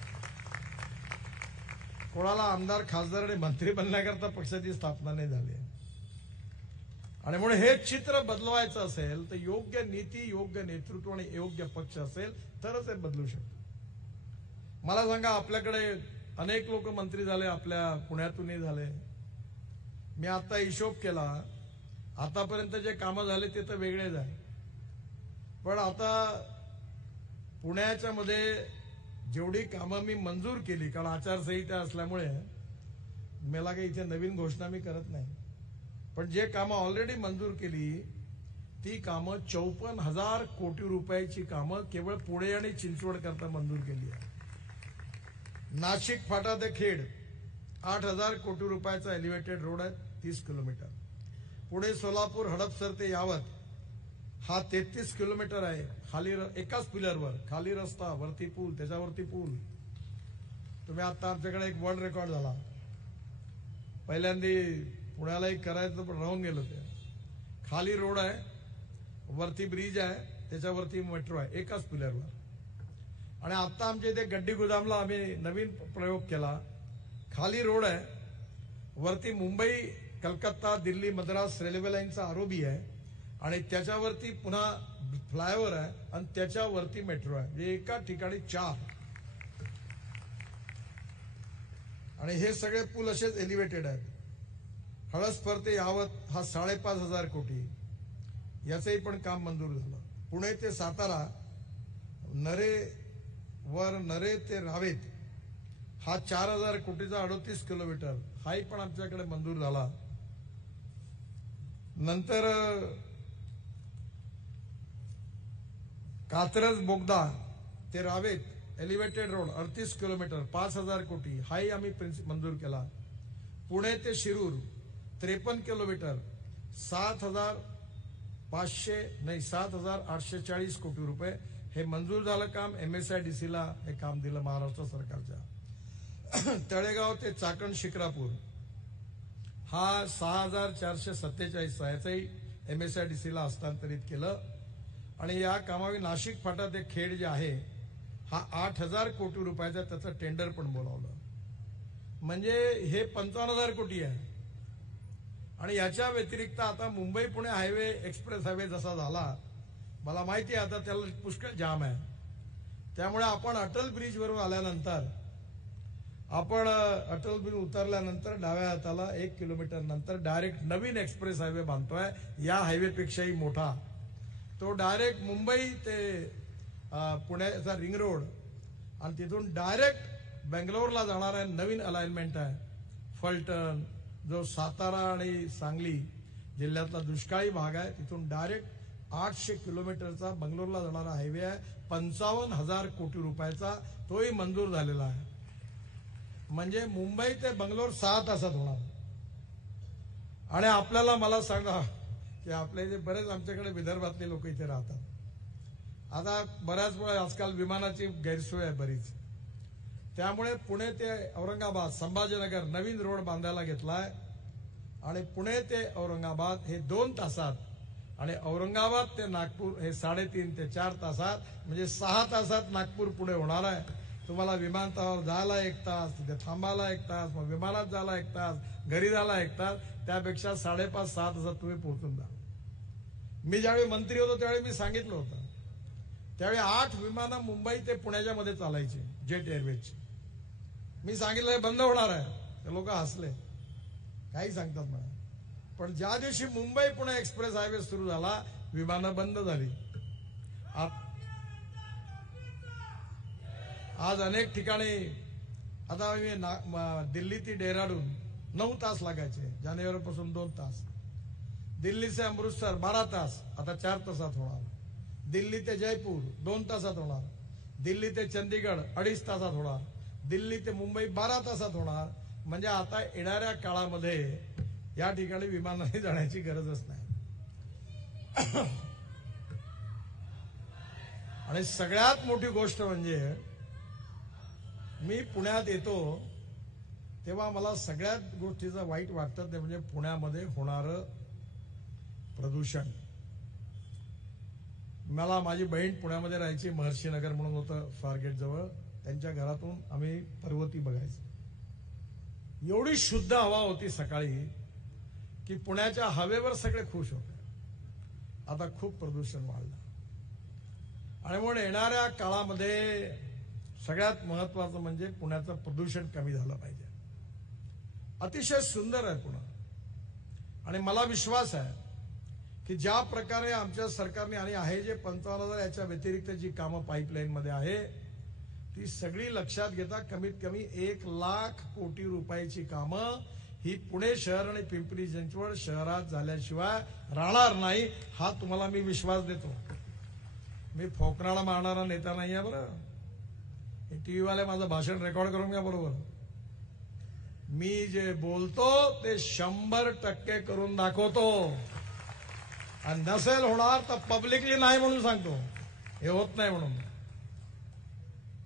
कोणाला आमदार, खासदार आणि मंत्री बनण्याकरता पक्षाची स्थापना नाही झाली. आणि म्हणून हे चित्र बदलवायचं असेल तर योग्य नीती, योग्य नेतृत्व आणि योग्य पक्ष असेल तरच हे बदलू शकतो. मला सांगा, आपल्याकडे अनेक लोक मंत्री झाले, आपल्या पुण्यातूनही झाले. मी आता हिशोब केला, आतापर्यंत जे कामं झाले ते तर वेगळेच आहे. पण आता पुण्याच्या मध्ये जेवढी कामं मी मंजूर केली, कारण आचारसंहिता असल्यामुळे मला काही इथे नवीन घोषणा मी करत नाही, पण जे कामं ऑलरेडी मंजूर केली ती कामं 54,000 कोटी रुपयाची कामं केवळ पुणे आणि चिंचवड करता मंजूर केली आहे. नाशिक फाटा ते खेड 8,000 कोटी रुपयाचा एलिव्हेटेड रोड आहे 30 किलोमीटर. पुणे सोलापूर हडपसर ते यावत हा 33 किलोमीटर आहे. खाली एकाच पिलरवर खाली रस्ता, वरती पूल, त्याच्यावरती पूल. तुम्ही आता आमच्याकडे एक वर्ल्ड रेकॉर्ड झाला. पहिल्यांदा पुण्यालाही करायचं पण राहून गेलं ते. खाली रोड आहे, वरती ब्रिज आहे, त्याच्यावरती मेट्रो आहे एकाच पिलरवर. आणि आता आमच्या इथे गड्डी गोदामला आम्ही नवीन प्रयोग केला. खाली रोड आहे, वरती मुंबई, कलकत्ता, दिल्ली, मद्रास रेल्वे लाईनचा आरोबी आहे आणि त्याच्यावरती पुन्हा फ्लायओव्हर आहे आणि त्याच्यावरती मेट्रो आहे. म्हणजे एका ठिकाणी 4. आणि हे सगळे पूल असेच एलिव्हेटेड आहेत. हळसपर ते यावत हा 5,500 कोटी याचंही पण काम मंजूर झालं. पुणे ते सातारा नरे ते रावेत हा 4,000 कोटीचा 38 किलोमीटर हाही पण आमच्याकडे मंजूर झाला. नंतर कात्रज बोगदा ते रावेत एलिव्हेटेड रोड 38 किलोमीटर 5,000 कोटी हाही आम्ही मंजूर केला. पुणे ते शिरूर 53 किलोमीटर 7,840 कोटी रुपये हे मंजूर झालं काम. MSIDCला हे काम दिलं महाराष्ट्र सरकारच्या. तळेगाव ते चाकण शिक्रापूर हा 6,447 याचंही MSIDCला हस्तांतरित केलं. आणि या कामावी नाशिक फाटा ते खेड जे आहे हा 8,000 कोटी रुपयाचा त्याचं टेंडर पण बोलावलं. म्हणजे हे 55,000 कोटी आहे. आणि याच्या व्यतिरिक्त आता Mumbai Pune highway express highway जसा झाला मला माहिती आहे आता त्याला पुष्कळ जाम आहे. त्यामुळे आपण अटल ब्रिजवरून आल्यानंतर अटल ब्रिज उतरल्यानंतर डाव्या हाताला 1 किलोमीटर नंतर डायरेक्ट नवीन एक्सप्रेस हायवे बांधतोय या हायवेपेक्षाही मोठा. तो डायरेक्ट मुंबई ते पुण्याचा रिंग रोड आणि तिथून डायरेक्ट बेंगलोरला जाणार आहे. नवीन अलाइनमेंट आहे. फलटण जो सातारा आणि सांगली जिल्ह्यातला दुष्काळी भाग आहे तिथून डायरेक्ट 800 किलोमीटरचा बंगलोरला जाणारा हायवे आहे. 55,000 कोटी रुपयाचा तोही मंजूर झालेला आहे. म्हणजे मुंबई ते बंगलोर 6 तासात होणार. आणि आपल्याला मला सांगा की आपल्या इथे बरेच आमच्याकडे विदर्भातले लोक इथे राहतात. आता बऱ्याच वेळा आजकाल विमानाची गैरसोय आहे बरीच. त्यामुळे पुणे ते औरंगाबाद संभाजीनगर नवीन रोड बांधायला घेतलाय आणि पुणे ते औरंगाबाद हे 2 तासात आणि औरंगाबाद ते नागपूर हे 3.5 ते 4 तासात म्हणजे 6 तासात नागपूर पुणे होणार आहे. तुम्हाला विमानतळावर जायला 1 तास, तिथे थांबायला 1 तास, मग विमानात जायला 1 तास, घरी जायला 1 तास, त्यापेक्षा 5.5-6 तासात तुम्ही पोहोचून जा. मी ज्यावेळी मंत्री होतो त्यावेळी मी सांगितलं होतं त्यावेळी 8 विमानं मुंबई ते पुण्याच्या मध्ये चालायची जेट एअरवेजची. मी सांगितलं बंद होणार आहे. ते लोक हसले, काही सांगतात मला. पण ज्या दिवशी मुंबई पुणे एक्सप्रेस हायवे सुरू झाला विमानं बंद झाली. आज अनेक ठिकाणी आता दिल्ली ते डेहराडून 9 तास लागायचे, जानेवारीपासून 2 तास. दिल्ली से अमृतसर 12 तास आता 4 तासात होणार. दिल्ली ते जयपूर 2 तासात होणार. दिल्ली ते चंदीगड 2.5 तासात होणार. दिल्ली ते मुंबई 12 तासात होणार. म्हणजे आता येणाऱ्या काळामध्ये या ठिकाणी विमानाने जाण्याची गरजच नाही. आणि सगळ्यात मोठी गोष्ट म्हणजे मी पुण्यात येतो तेव्हा मला सगळ्यात गोष्टीचं वाईट वाटतं ते म्हणजे पुण्यामध्ये होणारं प्रदूषण. मला माझी बहीण पुण्यामध्ये राहायची, महर्षी नगर म्हणून होतं स्वारगेट जवळ. त्यांच्या घरातून आम्ही पर्वती बघायचो. एवढी शुद्ध हवा होती सकाळी की पुण्याच्या हवेवर सगळे खुश होते. आता खूप प्रदूषण वाढलं आणि म्हणून येणाऱ्या काळामध्ये सगळ्यात महत्वाचं म्हणजे पुण्याचं प्रदूषण कमी झालं पाहिजे. अतिशय सुंदर आहे पुणे आणि मला विश्वास आहे की ज्या प्रकारे आमच्या सरकारने आणि आहे जे 55,000 याच्या व्यतिरिक्त जी कामं पाईपलाईन मध्ये आहे ती सगळी लक्षात घेता कमीत कमी 1 लाख कोटी रुपयाची कामं ही पुणे शहर आणि पिंपरी चिंचवड शहरात झाल्याशिवाय राहणार नाही, हा तुम्हाला मी विश्वास देतो. मी फोकराला मारणारा नेता नाही आहे बरं. टीव्ही वाले माझं भाषण रेकॉर्ड करून घ्या बरोबर. मी जे बोलतो ते 100% करून दाखवतो. आणि नसेल होणार तर पब्लिकली नाही म्हणून सांगतो, हे होत नाही म्हणून.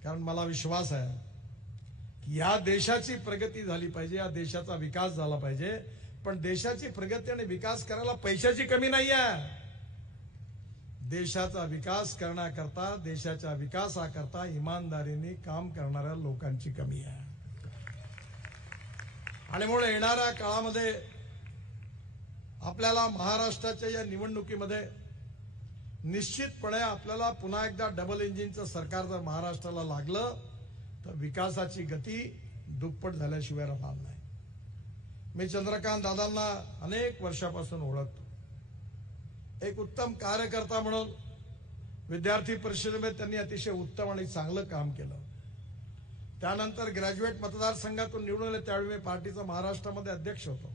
कारण मला विश्वास आहे की या देशाची प्रगती झाली पाहिजे, या देशाचा विकास झाला पाहिजे. पण देशाची प्रगती आणि विकास करायला पैशाची कमी नाही आहे. देशाचा विकास करण्याकरता, देशाच्या विकासाकरता इमानदारीने काम करणाऱ्या लोकांची कमी आहे. आणि म्हणून येणाऱ्या काळामध्ये आपल्याला महाराष्ट्राच्या या निवडणुकीमध्ये निश्चितपणे आपल्याला पुन्हा एकदा डबल इंजिनचं सरकार जर महाराष्ट्राला लागलं तर विकासाची गती दुप्पट झाल्याशिवाय राहणार नाही. मी चंद्रकांत दादांना अनेक वर्षापासून ओळखतो. एक उत्तम कार्यकर्ता म्हणून विद्यार्थी परिषदेमध्ये त्यांनी अतिशय उत्तम आणि चांगलं काम केलं. त्यानंतर ग्रॅज्युएट मतदारसंघातून निवडून आले, त्यावेळी मी पार्टीचा महाराष्ट्रामध्ये अध्यक्ष होतो.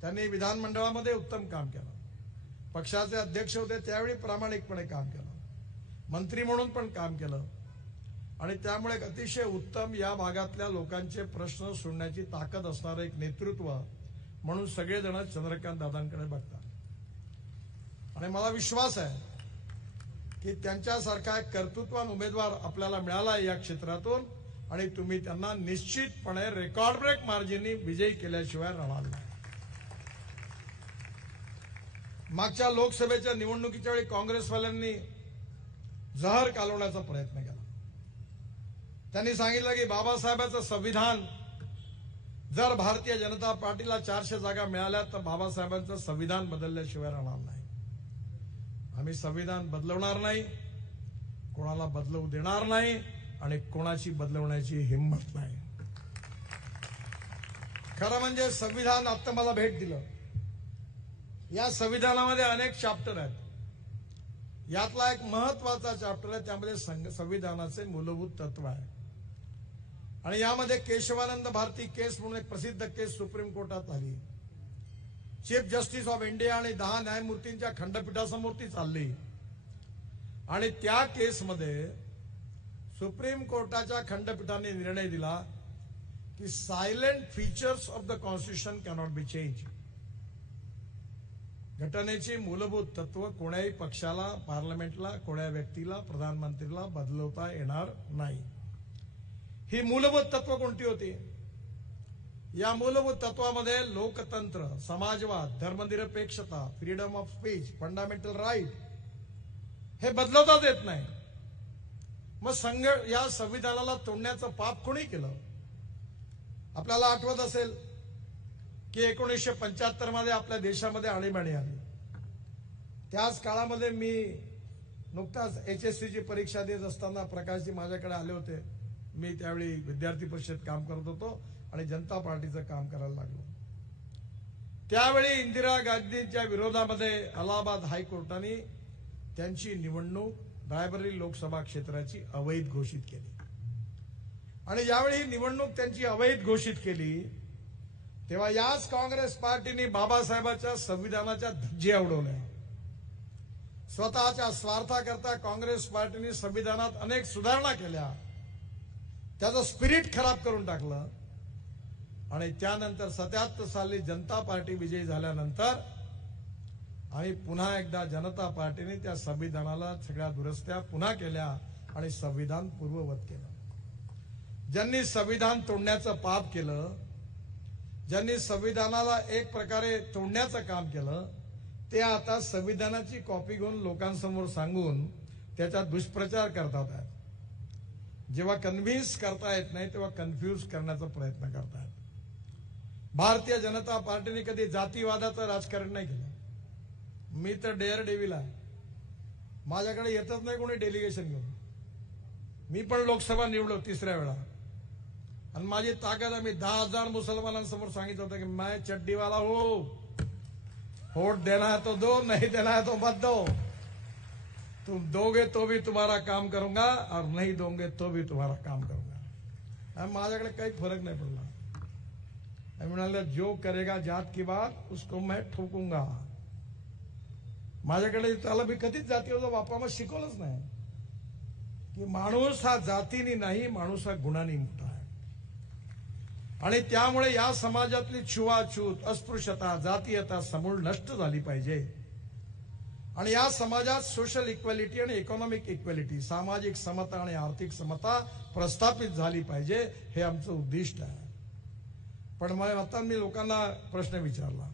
त्यांनी विधानमंडळामध्ये उत्तम काम केलं. पक्षाचे अध्यक्ष होते त्यावेळी प्रामाणिकपणे काम केलं. मंत्री म्हणून पण काम केलं. आणि त्यामुळे एक अतिशय उत्तम या भागातल्या लोकांचे प्रश्न सोडण्याची ताकद असणारं एक नेतृत्व म्हणून सगळेजण चंद्रकांत दादांकडे बघतात. आणि मला विश्वास आहे की त्यांच्यासारखा एक कर्तृत्वान उमेदवार आपल्याला मिळाला या क्षेत्रातून, आणि तुम्ही त्यांना निश्चितपणे रेकॉर्ड ब्रेक मार्जिननी विजयी केल्याशिवाय राहणार नाही. मागच्या लोकसभेच्या निवडणुकीच्या वेळी काँग्रेसवाल्यांनी जहर कालवण्याचा प्रयत्न केला. त्यांनी सांगितलं की बाबासाहेबांचं संविधान जर भारतीय जनता पार्टीला 400 जागा मिळाल्या तर बाबासाहेबांचं संविधान बदलल्याशिवाय राहणार नाही. आम्ही संविधान बदलवणार नाही, कोणाला बदलवू देणार नाही आणि कोणाची बदलवण्याची हिंमत नाही. खरं म्हणजे संविधान आता मला भेट दिलं. या संविधानामध्ये अनेक चॅप्टर आहेत. यातला एक महत्वाचा चॅप्टर आहे, त्यामध्ये संविधानाचे मूलभूत तत्व आहे. आणि यामध्ये केशवानंद भारती केस म्हणून एक प्रसिद्ध केस सुप्रीम कोर्टात आली. चीफ जस्टिस ऑफ इंडिया आणि 10 न्यायमूर्तींच्या खंडपीठासमोर ती चालली. आणि त्या केसमध्ये सुप्रीम कोर्टाच्या खंडपीठाने निर्णय दिला की silent features of the constitution cannot be change. घटनेची मूलभूत तत्व कोण्याही पक्षाला, पार्लमेंटला, कोण्या व्यक्तीला, प्रधानमंत्रीला बदलवता येणार नाही. ही मूलभूत तत्व कोणती होती? या मूलभूत तत्वामध्ये लोकतंत्र, समाजवाद, धर्मनिरपेक्षता, freedom of speech, fundamental right हे बदलवताच येत नाही. मग या संविधानाला तोडण्याचं पाप कोणी केलं? आपल्याला आठवत असेल की 1975 मध्ये आपल्या देशामध्ये आणीबाणी आली. त्याच काळामध्ये मी नुकताच HSCची परीक्षा देत असताना प्रकाशजी माझ्याकडे आले होते. मी त्यावेळी विद्यार्थी परिषद काम करत होतो आणि जनता पार्टीचं काम करायला लागलो. त्यावेळी इंदिरा गांधींच्या विरोधामध्ये अलाहाबाद हायकोर्टाने त्यांची निवडणूक रायबरेली लोकसभा क्षेत्राची अवैध घोषित केली. आणि ज्यावेळी ही निवडणूक त्यांची अवैध घोषित केली तेव्हा याच काँग्रेस पार्टीने बाबासाहेबांच्या संविधानाच्या धज्जिया उडवल्या. स्वतःच्या स्वार्थाकरता काँग्रेस पार्टीने संविधानात अनेक सुधारणा केल्या, त्याचं स्पिरिट खराब करून टाकलं. आणि त्यानंतर 77 साली जनता पार्टी विजयी झाल्यानंतर आणि पुन्हा एकदा जनता पार्टीने त्या संविधानाला सगळ्या दुरुस्त्या पुन्हा केल्या आणि संविधान पूर्ववत केलं. ज्यांनी संविधान तोडण्याचं पाप केलं, ज्यांनी संविधानाला एक प्रकारे तोडण्याचं काम केलं, ते आता संविधानाची कॉपी घेऊन लोकांसमोर सांगून त्याचा दुष्प्रचार करतात आहेत. जेव्हा कन्व्हिन्स करता येत नाही तेव्हा कन्फ्यूज करण्याचा प्रयत्न करतात. भारतीय जनता पार्टीने कधी जातीवादाचं राजकारण नाही केलं. मी तर डेअर डेव्हिल आहे. माझ्याकडे येतच नाही कोणी डेलिगेशन घेऊन. मी पण लोकसभा निवडलो 3ऱ्या वेळा आणि माझी ताकद आहे. मी 10,000 मुसलमानांसमोर सांगितलं होतं की मैं चड्डीवाला हो, वोट देना है तो दो, नहीं देना है तो मत दो. तुम दोगे तो भी तुम्हारा काम करूंगा और नहीं दोगे तो भी तुम्हारा काम करूंगा. माझ्याकडे काही फरक नाही पडला. मी म्हणाले जो करेगा जात की बात उसको मैं ठोकूंगा. माझ्याकडे त्याला मी कधीच जातीचा बापा मग शिकवलंच नाही की माणूस हा जातीने नाही, माणूस हा गुणांनी मोठा आहे. आणि त्यामुळे या समाजातली छुवाछूत, अस्पृश्यता, जातीयता समूळ नष्ट झाली पाहिजे. आणि या समाजात सोशल इक्वॅलिटी आणि इकॉनॉमिक इक्वॅलिटी, सामाजिक समता आणि आर्थिक समता प्रस्थापित झाली पाहिजे, हे आमचं उद्दिष्ट आहे. पण मग आता मी लोकांना प्रश्न विचारला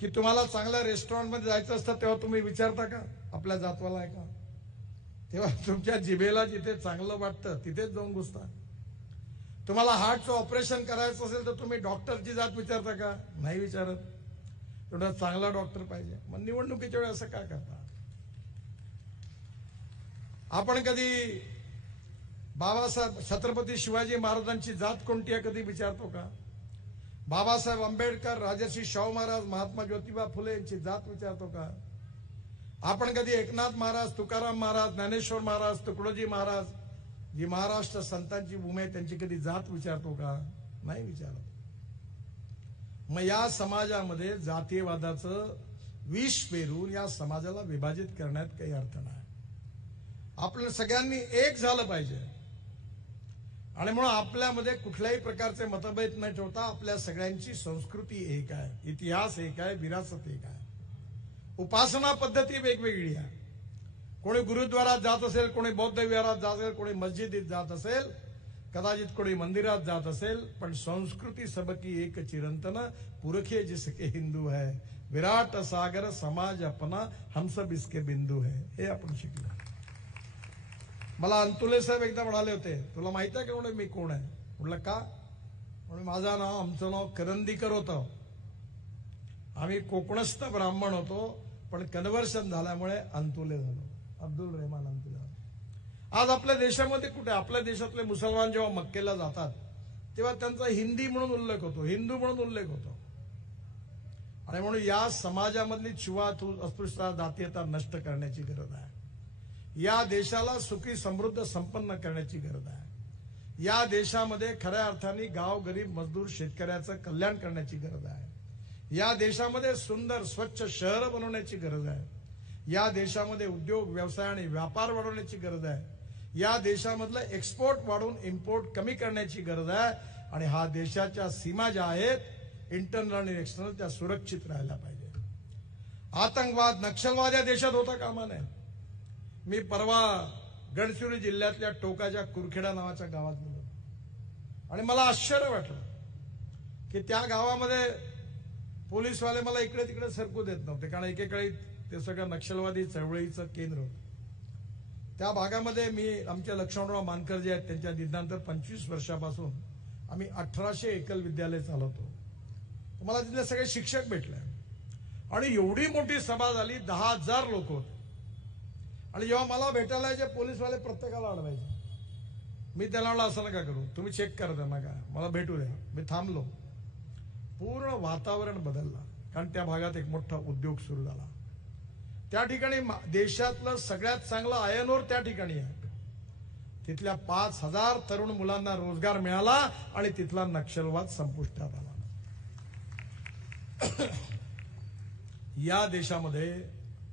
की तुम्हाला चांगल्या रेस्टॉरंटमध्ये जायचं असतं तेव्हा तुम्ही विचारता का आपल्या जातवाला आहे का? तेव्हा तुमच्या जिभेला जिथे चांगलं वाटतं तिथेच जाऊन घुसता. तुम्हाला हार्टचं ऑपरेशन करायचं असेल तर तुम्ही डॉक्टरची जात विचारता का? नाही विचारत. एवढा चांगला डॉक्टर पाहिजे. मग निवडणुकीच्या वेळी असं का करता? आपण कधी बाबासाहेब छत्रपती शिवाजी महाराजांची जात कोणती आहे कधी विचारतो का? बाबासाहेब आंबेडकर, राजर्षी शाहू महाराज, महात्मा ज्योतिबा फुले यांची जात विचारतो का? आपण कधी एकनाथ महाराज, तुकाराम महाराज, ज्ञानेश्वर महाराज, तुकडोजी महाराज, जी महाराष्ट्र संतांची भूमी आहे त्यांची कधी जात विचारतो का? नाही विचारत. मग या समाजामध्ये जातीयवादाचं विष पेरून या समाजाला विभाजित करण्यात काही अर्थ नाही. आपल्या सगळ्यांनी एक झालं पाहिजे. आणि म्हणून आपल्यामध्ये कुठल्याही प्रकारचे मतभेद न ठेवता आपल्या सगळ्यांची संस्कृती एक आहे, इतिहास एक आहे, विरासत एक आहे. उपासना पद्धती वेगवेगळी आहे. कोणी गुरुद्वारात जात असेल, कोणी बौद्ध विहारात जात असेल, कोणी मस्जिदीत जात असेल, कदाचित कोणी मंदिरात जात असेल, पण संस्कृती सबकी एक चिरंतन, पुरखे जिसके हिंदू है, विराट सागर समाज अपना, हम सब इसके बिंदू है. हे आपण शिकलो. मला अंतुले साहेब एकदा म्हणाले होते, तुला माहित आहे का म्हणून मी कोण आहे? म्हटलं का? म्हणून माझं नाव, आमचं नाव करंदीकर होतं. आम्ही कोकणस्थ ब्राह्मण होतो, पण कन्व्हर्शन झाल्यामुळे अंतुले झालो, अब्दुल रहमान अंतुले. आज आपल्या देशामध्ये कुठे, आपल्या देशातले मुसलमान जेव्हा मक्केला जातात तेव्हा त्यांचा हिंदी म्हणून उल्लेख होतो, हिंदू म्हणून उल्लेख होतो. आणि म्हणून या समाजामधली छुवाछूत, अस्पृश्यता, जातीयता नष्ट करण्याची गरज आहे. या देशाला सुखी, समृद्ध, संपन्न करण्याची गरज आहे. या देशामध्ये खऱ्या अर्थाने गाव, गरीब, मजदूर, शेतकऱ्याचं कल्याण करण्याची गरज आहे. या देशामध्ये सुंदर, स्वच्छ शहरं बनवण्याची गरज आहे. या देशामध्ये उद्योग, व्यवसाय आणि व्यापार वाढवण्याची गरज आहे. या देशामधलं एक्सपोर्ट वाढवून इम्पोर्ट कमी करण्याची गरज आहे. आणि हा देशाच्या सीमा ज्या आहेत इंटरनल आणि एक्सटर्नल, त्या सुरक्षित राहायला पाहिजे. आतंकवाद, नक्षलवाद या देशात होता कामा नये. मी परवा गडचिरोली जिल्ह्यातल्या टोकाच्या कुरखेडा नावाच्या गावात गेलो आणि मला आश्चर्य वाटलं की त्या गावामध्ये पोलीसवाले मला इकडे तिकडे सरकू देत नव्हते, कारण एकेकाळी ते सगळं नक्षलवादी चळवळीचं केंद्र होतं. त्या भागामध्ये मी, आमच्या लक्ष्मणराव मानकर जे आहेत त्यांच्या निधनानंतर 25 वर्षापासून आम्ही 1800 एकल विद्यालय चालवतो. मला तिथले सगळे शिक्षक भेटले आणि एवढी मोठी सभा झाली, 10,000 लोक होते. आणि जेव्हा मला भेटायला यायचे पोलीसवाले प्रत्येकाला अडवायचे. मी त्याला म्हणलं असं नका करू, तुम्ही चेक करा त्यांना, काय मला भेटू द्या. मी थांबलो. पूर्ण वातावरण बदललं, कारण त्या भागात एक मोठा उद्योग सुरू झाला. त्या ठिकाणी देशातलं सगळ्यात चांगलं आयर्न ओर त्या ठिकाणी आहे. तिथल्या 5,000 तरुण मुलांना रोजगार मिळाला आणि तिथला नक्षलवाद संपुष्टात आला. या देशामध्ये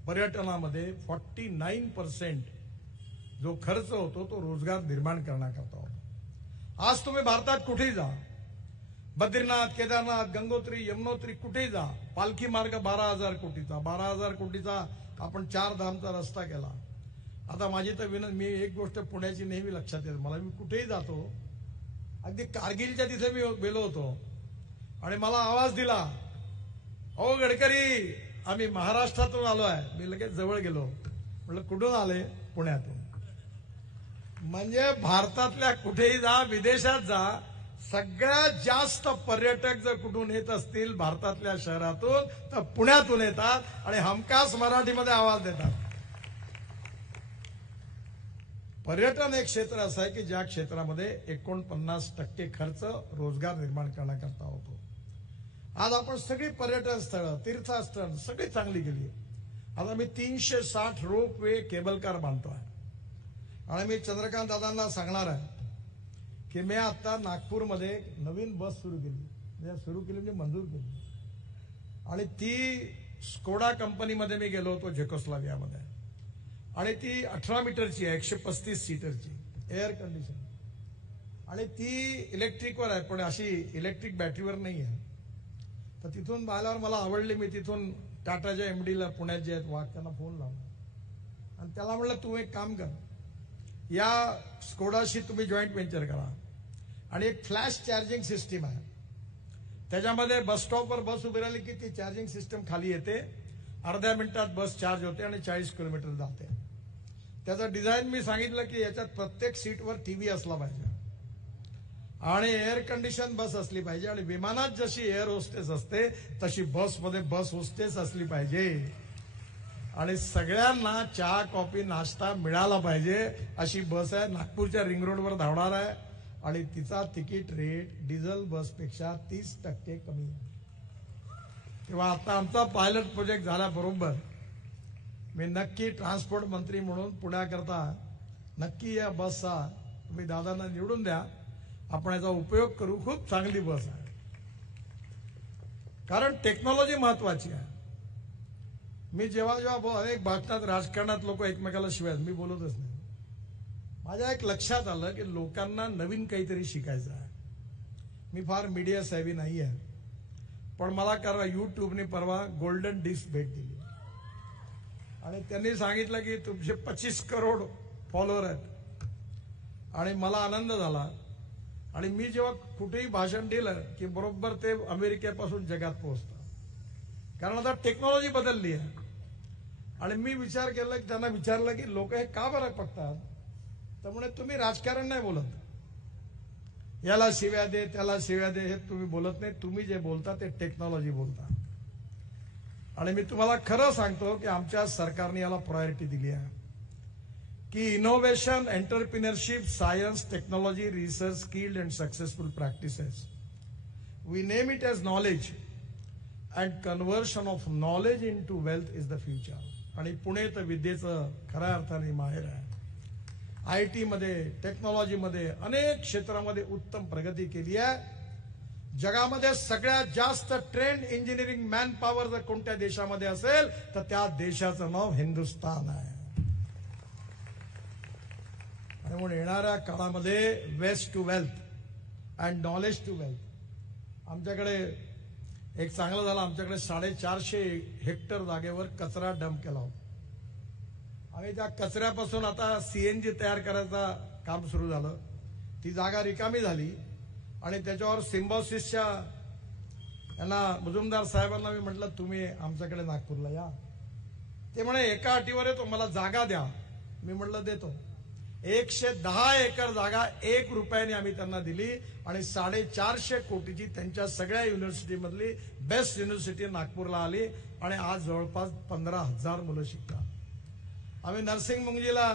पर्यटनामध्ये 49% जो खर्च होतो तो रोजगार निर्माण करण्याकरता होतो. आज तुम्ही भारतात कुठेही जा, बद्रीनाथ, केदारनाथ, गंगोत्री, यमुनोत्री कुठेही जा, पालखी मार्ग 12,000 कोटीचा, 12,000 कोटीचा आपण 4 धामचा रस्ता केला. आता माझी तर मी एक गोष्ट पुण्याची नेहमी लक्षात येते मला, मी कुठेही जातो, अगदी कारगिलच्या तिथे मी गेलो होतो आणि मला आवाज दिला, अहो गडकरी आम्ही महाराष्ट्रातून आलो आहे. मी लगेच जवळ गेलो, म्हटलं कुठून आले? पुण्यातून. म्हणजे भारतातल्या कुठेही जा, विदेशात जा, सगळ्यात जास्त पर्यटक जर कुठून येत असतील भारतातल्या शहरातून तर पुण्यातून येतात आणि हमखास मराठीमध्ये आवाज देतात. पर्यटन एक क्षेत्र असं आहे की ज्या क्षेत्रामध्ये 49% खर्च रोजगार निर्माण करण्याकरता होतो. आज आपण सगळी पर्यटन स्थळं, तीर्थस्थळ सगळी चांगली केली. आता मी 360 रोप वे केबल कार बांधतोय आणि मी चंद्रकांत दादांना सांगणार आहे की मी आता नागपूरमध्ये नवीन बस सुरू केली. सुरू केली म्हणजे मंजूर केली. आणि ती स्कोडा कंपनीमध्ये मी गेलो होतो झेकोस्लोवाकियामध्ये, आणि ती 18 मीटरची आहे, 135 सीटरची एअर कंडिशन, आणि ती इलेक्ट्रिकवर आहे, पण अशी इलेक्ट्रिक बॅटरीवर नाही आहे. तर तिथून पाहिल्यावर मला आवडली. मी तिथून टाटाच्या एमडीला पुण्यात जे आहेत वाघ त्यांना फोन लावला आणि त्याला म्हणलं तू एक काम कर, या स्कोडाशी तुम्ही जॉईंट व्हेंचर करा आणि एक फ्लॅश चार्जिंग सिस्टीम आहे, त्याच्यामध्ये बस स्टॉपवर बस उभी राहिली की ती चार्जिंग सिस्टम खाली येते, अर्ध्या मिनिटात बस चार्ज होते आणि 40 किलोमीटर जाते. त्याचं डिझाईन मी सांगितलं की याच्यात प्रत्येक सीटवर टीव्ही असला पाहिजे आणि एअर कंडिशन बस असली पाहिजे, आणि विमानात जशी एअर होस्टेस असते तशी बसमध्ये बस होस्टेस असली पाहिजे, आणि सगळ्यांना चहा कॉफी नाश्ता मिळाला पाहिजे अशी बस आहे. नागपूरच्या रिंग रोडवर धावणार आहे आणि तिचा तिकीट रेट डिझेल बसपेक्षा 30% कमी आहे. तेव्हा आता आमचा पायलट प्रोजेक्ट झाल्याबरोबर मी नक्की ट्रान्सपोर्ट मंत्री म्हणून पुण्याकरता नक्की या बसचा तुम्ही दादांना निवडून द्या, आपण याचा उपयोग करू. खूप चांगली बस आहे, कारण टेक्नॉलॉजी महत्वाची आहे. मी जेव्हा अनेक भाषणात राजकारणात लोक एकमेकाला शिवाय, मी बोलतच नाही. माझ्या एक लक्षात आलं की लोकांना नवीन काहीतरी शिकायचं आहे. मी फार मीडिया सेवी नाही आहे, पण मला परवा युट्यूबने परवा गोल्डन डिस्क भेट दिली आणि त्यांनी सांगितलं की तुमचे 25 करोड फॉलोअर आहेत, आणि मला आनंद झाला. आणि मी जेव्हा कुठेही भाषण दिलं की बरोबर ते अमेरिकेपासून जगात पोहोचतं, कारण आता टेक्नॉलॉजी बदलली आहे. आणि मी विचार केला की त्यांना विचारलं की लोक हे का बरं पडतात, तर म्हणे तुम्ही राजकारण नाही बोलत, याला शिव्या दे त्याला शिव्या दे हे तुम्ही बोलत नाही, तुम्ही जे बोलता ते टेक्नॉलॉजी बोलता. आणि मी तुम्हाला खरं सांगतो की आमच्या सरकारने याला प्रायोरिटी दिली आहे की innovation, entrepreneurship, science, technology, research, skilled and successful practices, we name it as knowledge and conversion of knowledge into wealth is the future. आणि पुणे तर विद्येचं खऱ्या अर्थाने माहेर आहे. IT मध्ये, टेक्नॉलॉजीमध्ये, अनेक क्षेत्रामध्ये उत्तम प्रगती केली आहे. जगामध्ये सगळ्यात जास्त ट्रेंड इंजिनिअरिंग मॅन पॉवर जर कोणत्या देशामध्ये असेल तर त्या देशाचं नाव हिंदुस्थान आहे. आणि म्हणून येणाऱ्या काळामध्ये waste to wealth and knowledge to wealth, आमच्याकडे एक चांगलं झालं, आमच्याकडे 450 हेक्टर जागेवर कचरा डंप केला होता. आम्ही त्या कचऱ्यापासून आता CNG तयार करायचा काम सुरू झालं. ती जागा रिकामी झाली आणि त्याच्यावर सिम्बॉसिसच्या यांना मुजुमदार साहेबांना मी म्हटलं तुम्ही आमच्याकडे नागपूरला या. ते म्हणे एका अटीवर येतो, मला जागा द्या. मी म्हटलं देतो. 110 एकर जागा 1 रुपयाने आम्ही त्यांना दिली आणि 450 कोटीची त्यांच्या सगळ्या युनिव्हर्सिटीमधली बेस्ट युनिव्हर्सिटी नागपूरला आली आणि आज जवळपास 15,000 मुलं शिकतात. आम्ही नर्सिंग मुंगजीला,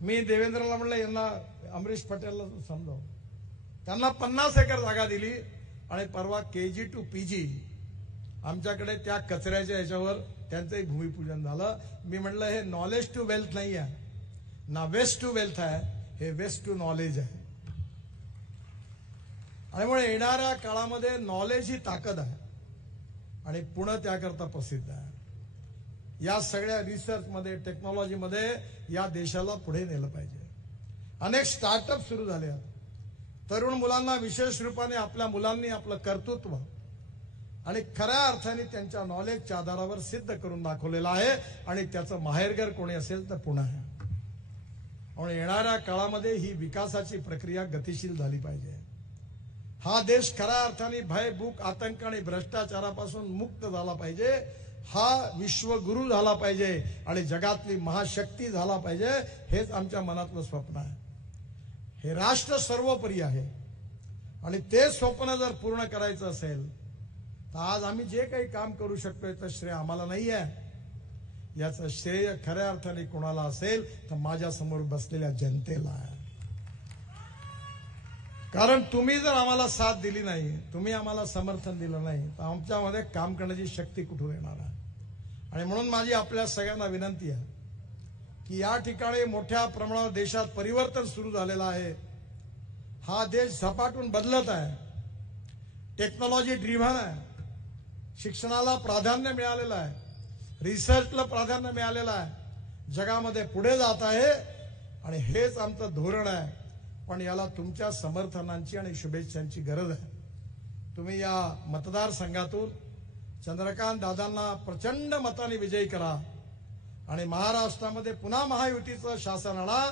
मी देवेंद्रला म्हणलं यांना अमरीश पटेलला समजाव, त्यांना 50 एकर जागा दिली आणि परवा KG to PG आमच्याकडे त्या कचऱ्याच्या याच्यावर त्यांचंही भूमिपूजन झालं. मी म्हणलं हे नॉलेज टू वेल्थ नाही आहे ना, वेस्ट टू वेल्थ आहे, हे वेस्ट टू नॉलेज आहे. आणि म्हणून येणाऱ्या काळामध्ये नॉलेज ही ताकद आहे आणि पुणे त्याकरता प्रसिद्ध आहे. या सगळ्या रिसर्चमध्ये, टेक्नॉलॉजीमध्ये या देशाला पुढे नेलं पाहिजे. अनेक स्टार्टअप सुरू झाले आहेत. तरुण मुलांना विशेष रूपाने आपल्या मुलांनी आपलं कर्तृत्व आणि खऱ्या अर्थाने त्यांच्या नॉलेजच्या आधारावर सिद्ध करून दाखवलेलं आहे आणि त्याचं माहेरघर कोणी असेल तर पुणे आहे. म्हणून येणाऱ्या काळामध्ये ही विकासाची प्रक्रिया गतिशील झाली पाहिजे. हा देश खऱ्या अर्थाने भय, भूक, आतंक आणि भ्रष्टाचारापासून मुक्त झाला पाहिजे. हा विश्वगुरू झाला पाहिजे आणि जगातली महाशक्ती झाला पाहिजे. हेच आमच्या मनातलं स्वप्न आहे. हे राष्ट्र सर्वोपरी आहे आणि ते स्वप्न जर पूर्ण करायचं असेल तर आज आम्ही जे काही काम करू शकतोय तर श्रेय आम्हाला नाही आहे. याचं श्रेय खऱ्या अर्थाने कोणाला असेल तर माझ्या समोर बसलेल्या जनतेला आहे. कारण तुम्ही जर आम्हाला साथ दिली नाही, तुम्ही आम्हाला समर्थन दिलं नाही तर आमच्यामध्ये काम करण्याची शक्ती कुठून येणार आहे. आणि म्हणून माझी आपल्या सगळ्यांना विनंती आहे की या ठिकाणी मोठ्या प्रमाणावर देशात परिवर्तन सुरू झालेलं आहे. हा देश झपाटून बदलत आहे. टेक्नॉलॉजी ड्रिव्हन आहे, शिक्षणाला प्राधान्य मिळालेलं आहे, रिसर्चला प्राधान्य मिळालेलं आहे, जगामध्ये पुढे जात आहे आणि हेच आमचं धोरण आहे. पण याला तुमच्या समर्थनांची आणि शुभेच्छांची गरज आहे. तुम्ही या मतदारसंघातून चंद्रकांत दादांना प्रचंड मताने विजयी करा आणि महाराष्ट्रामध्ये पुन्हा महायुतीचं शासन आणा.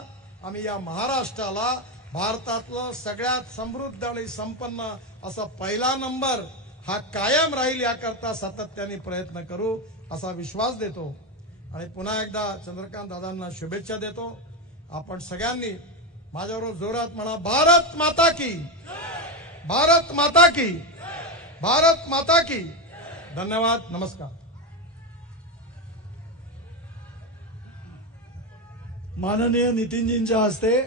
आम्ही या महाराष्ट्राला भारतातलं सगळ्यात समृद्ध आणि संपन्न असा पहिला नंबर हा कायम राहील याकरता सातत्याने प्रयत्न करू असा विश्वास देतो आणि पुन्हा एकदा चंद्रकांत दादांना शुभेच्छा देतो. आपण सगळ्यांनी माझ्याबरोबर जोरात म्हणा, भारत माता की, भारत माता की, भारत माता की. धन्यवाद. नमस्कार. माननीय नितीनजींच्या हस्ते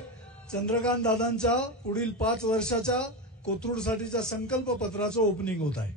चंद्रकांत दादांच्या पुढील 5 वर्षाच्या कोथरूडसाठीच्या संकल्प पत्राचं ओपनिंग होत आहे.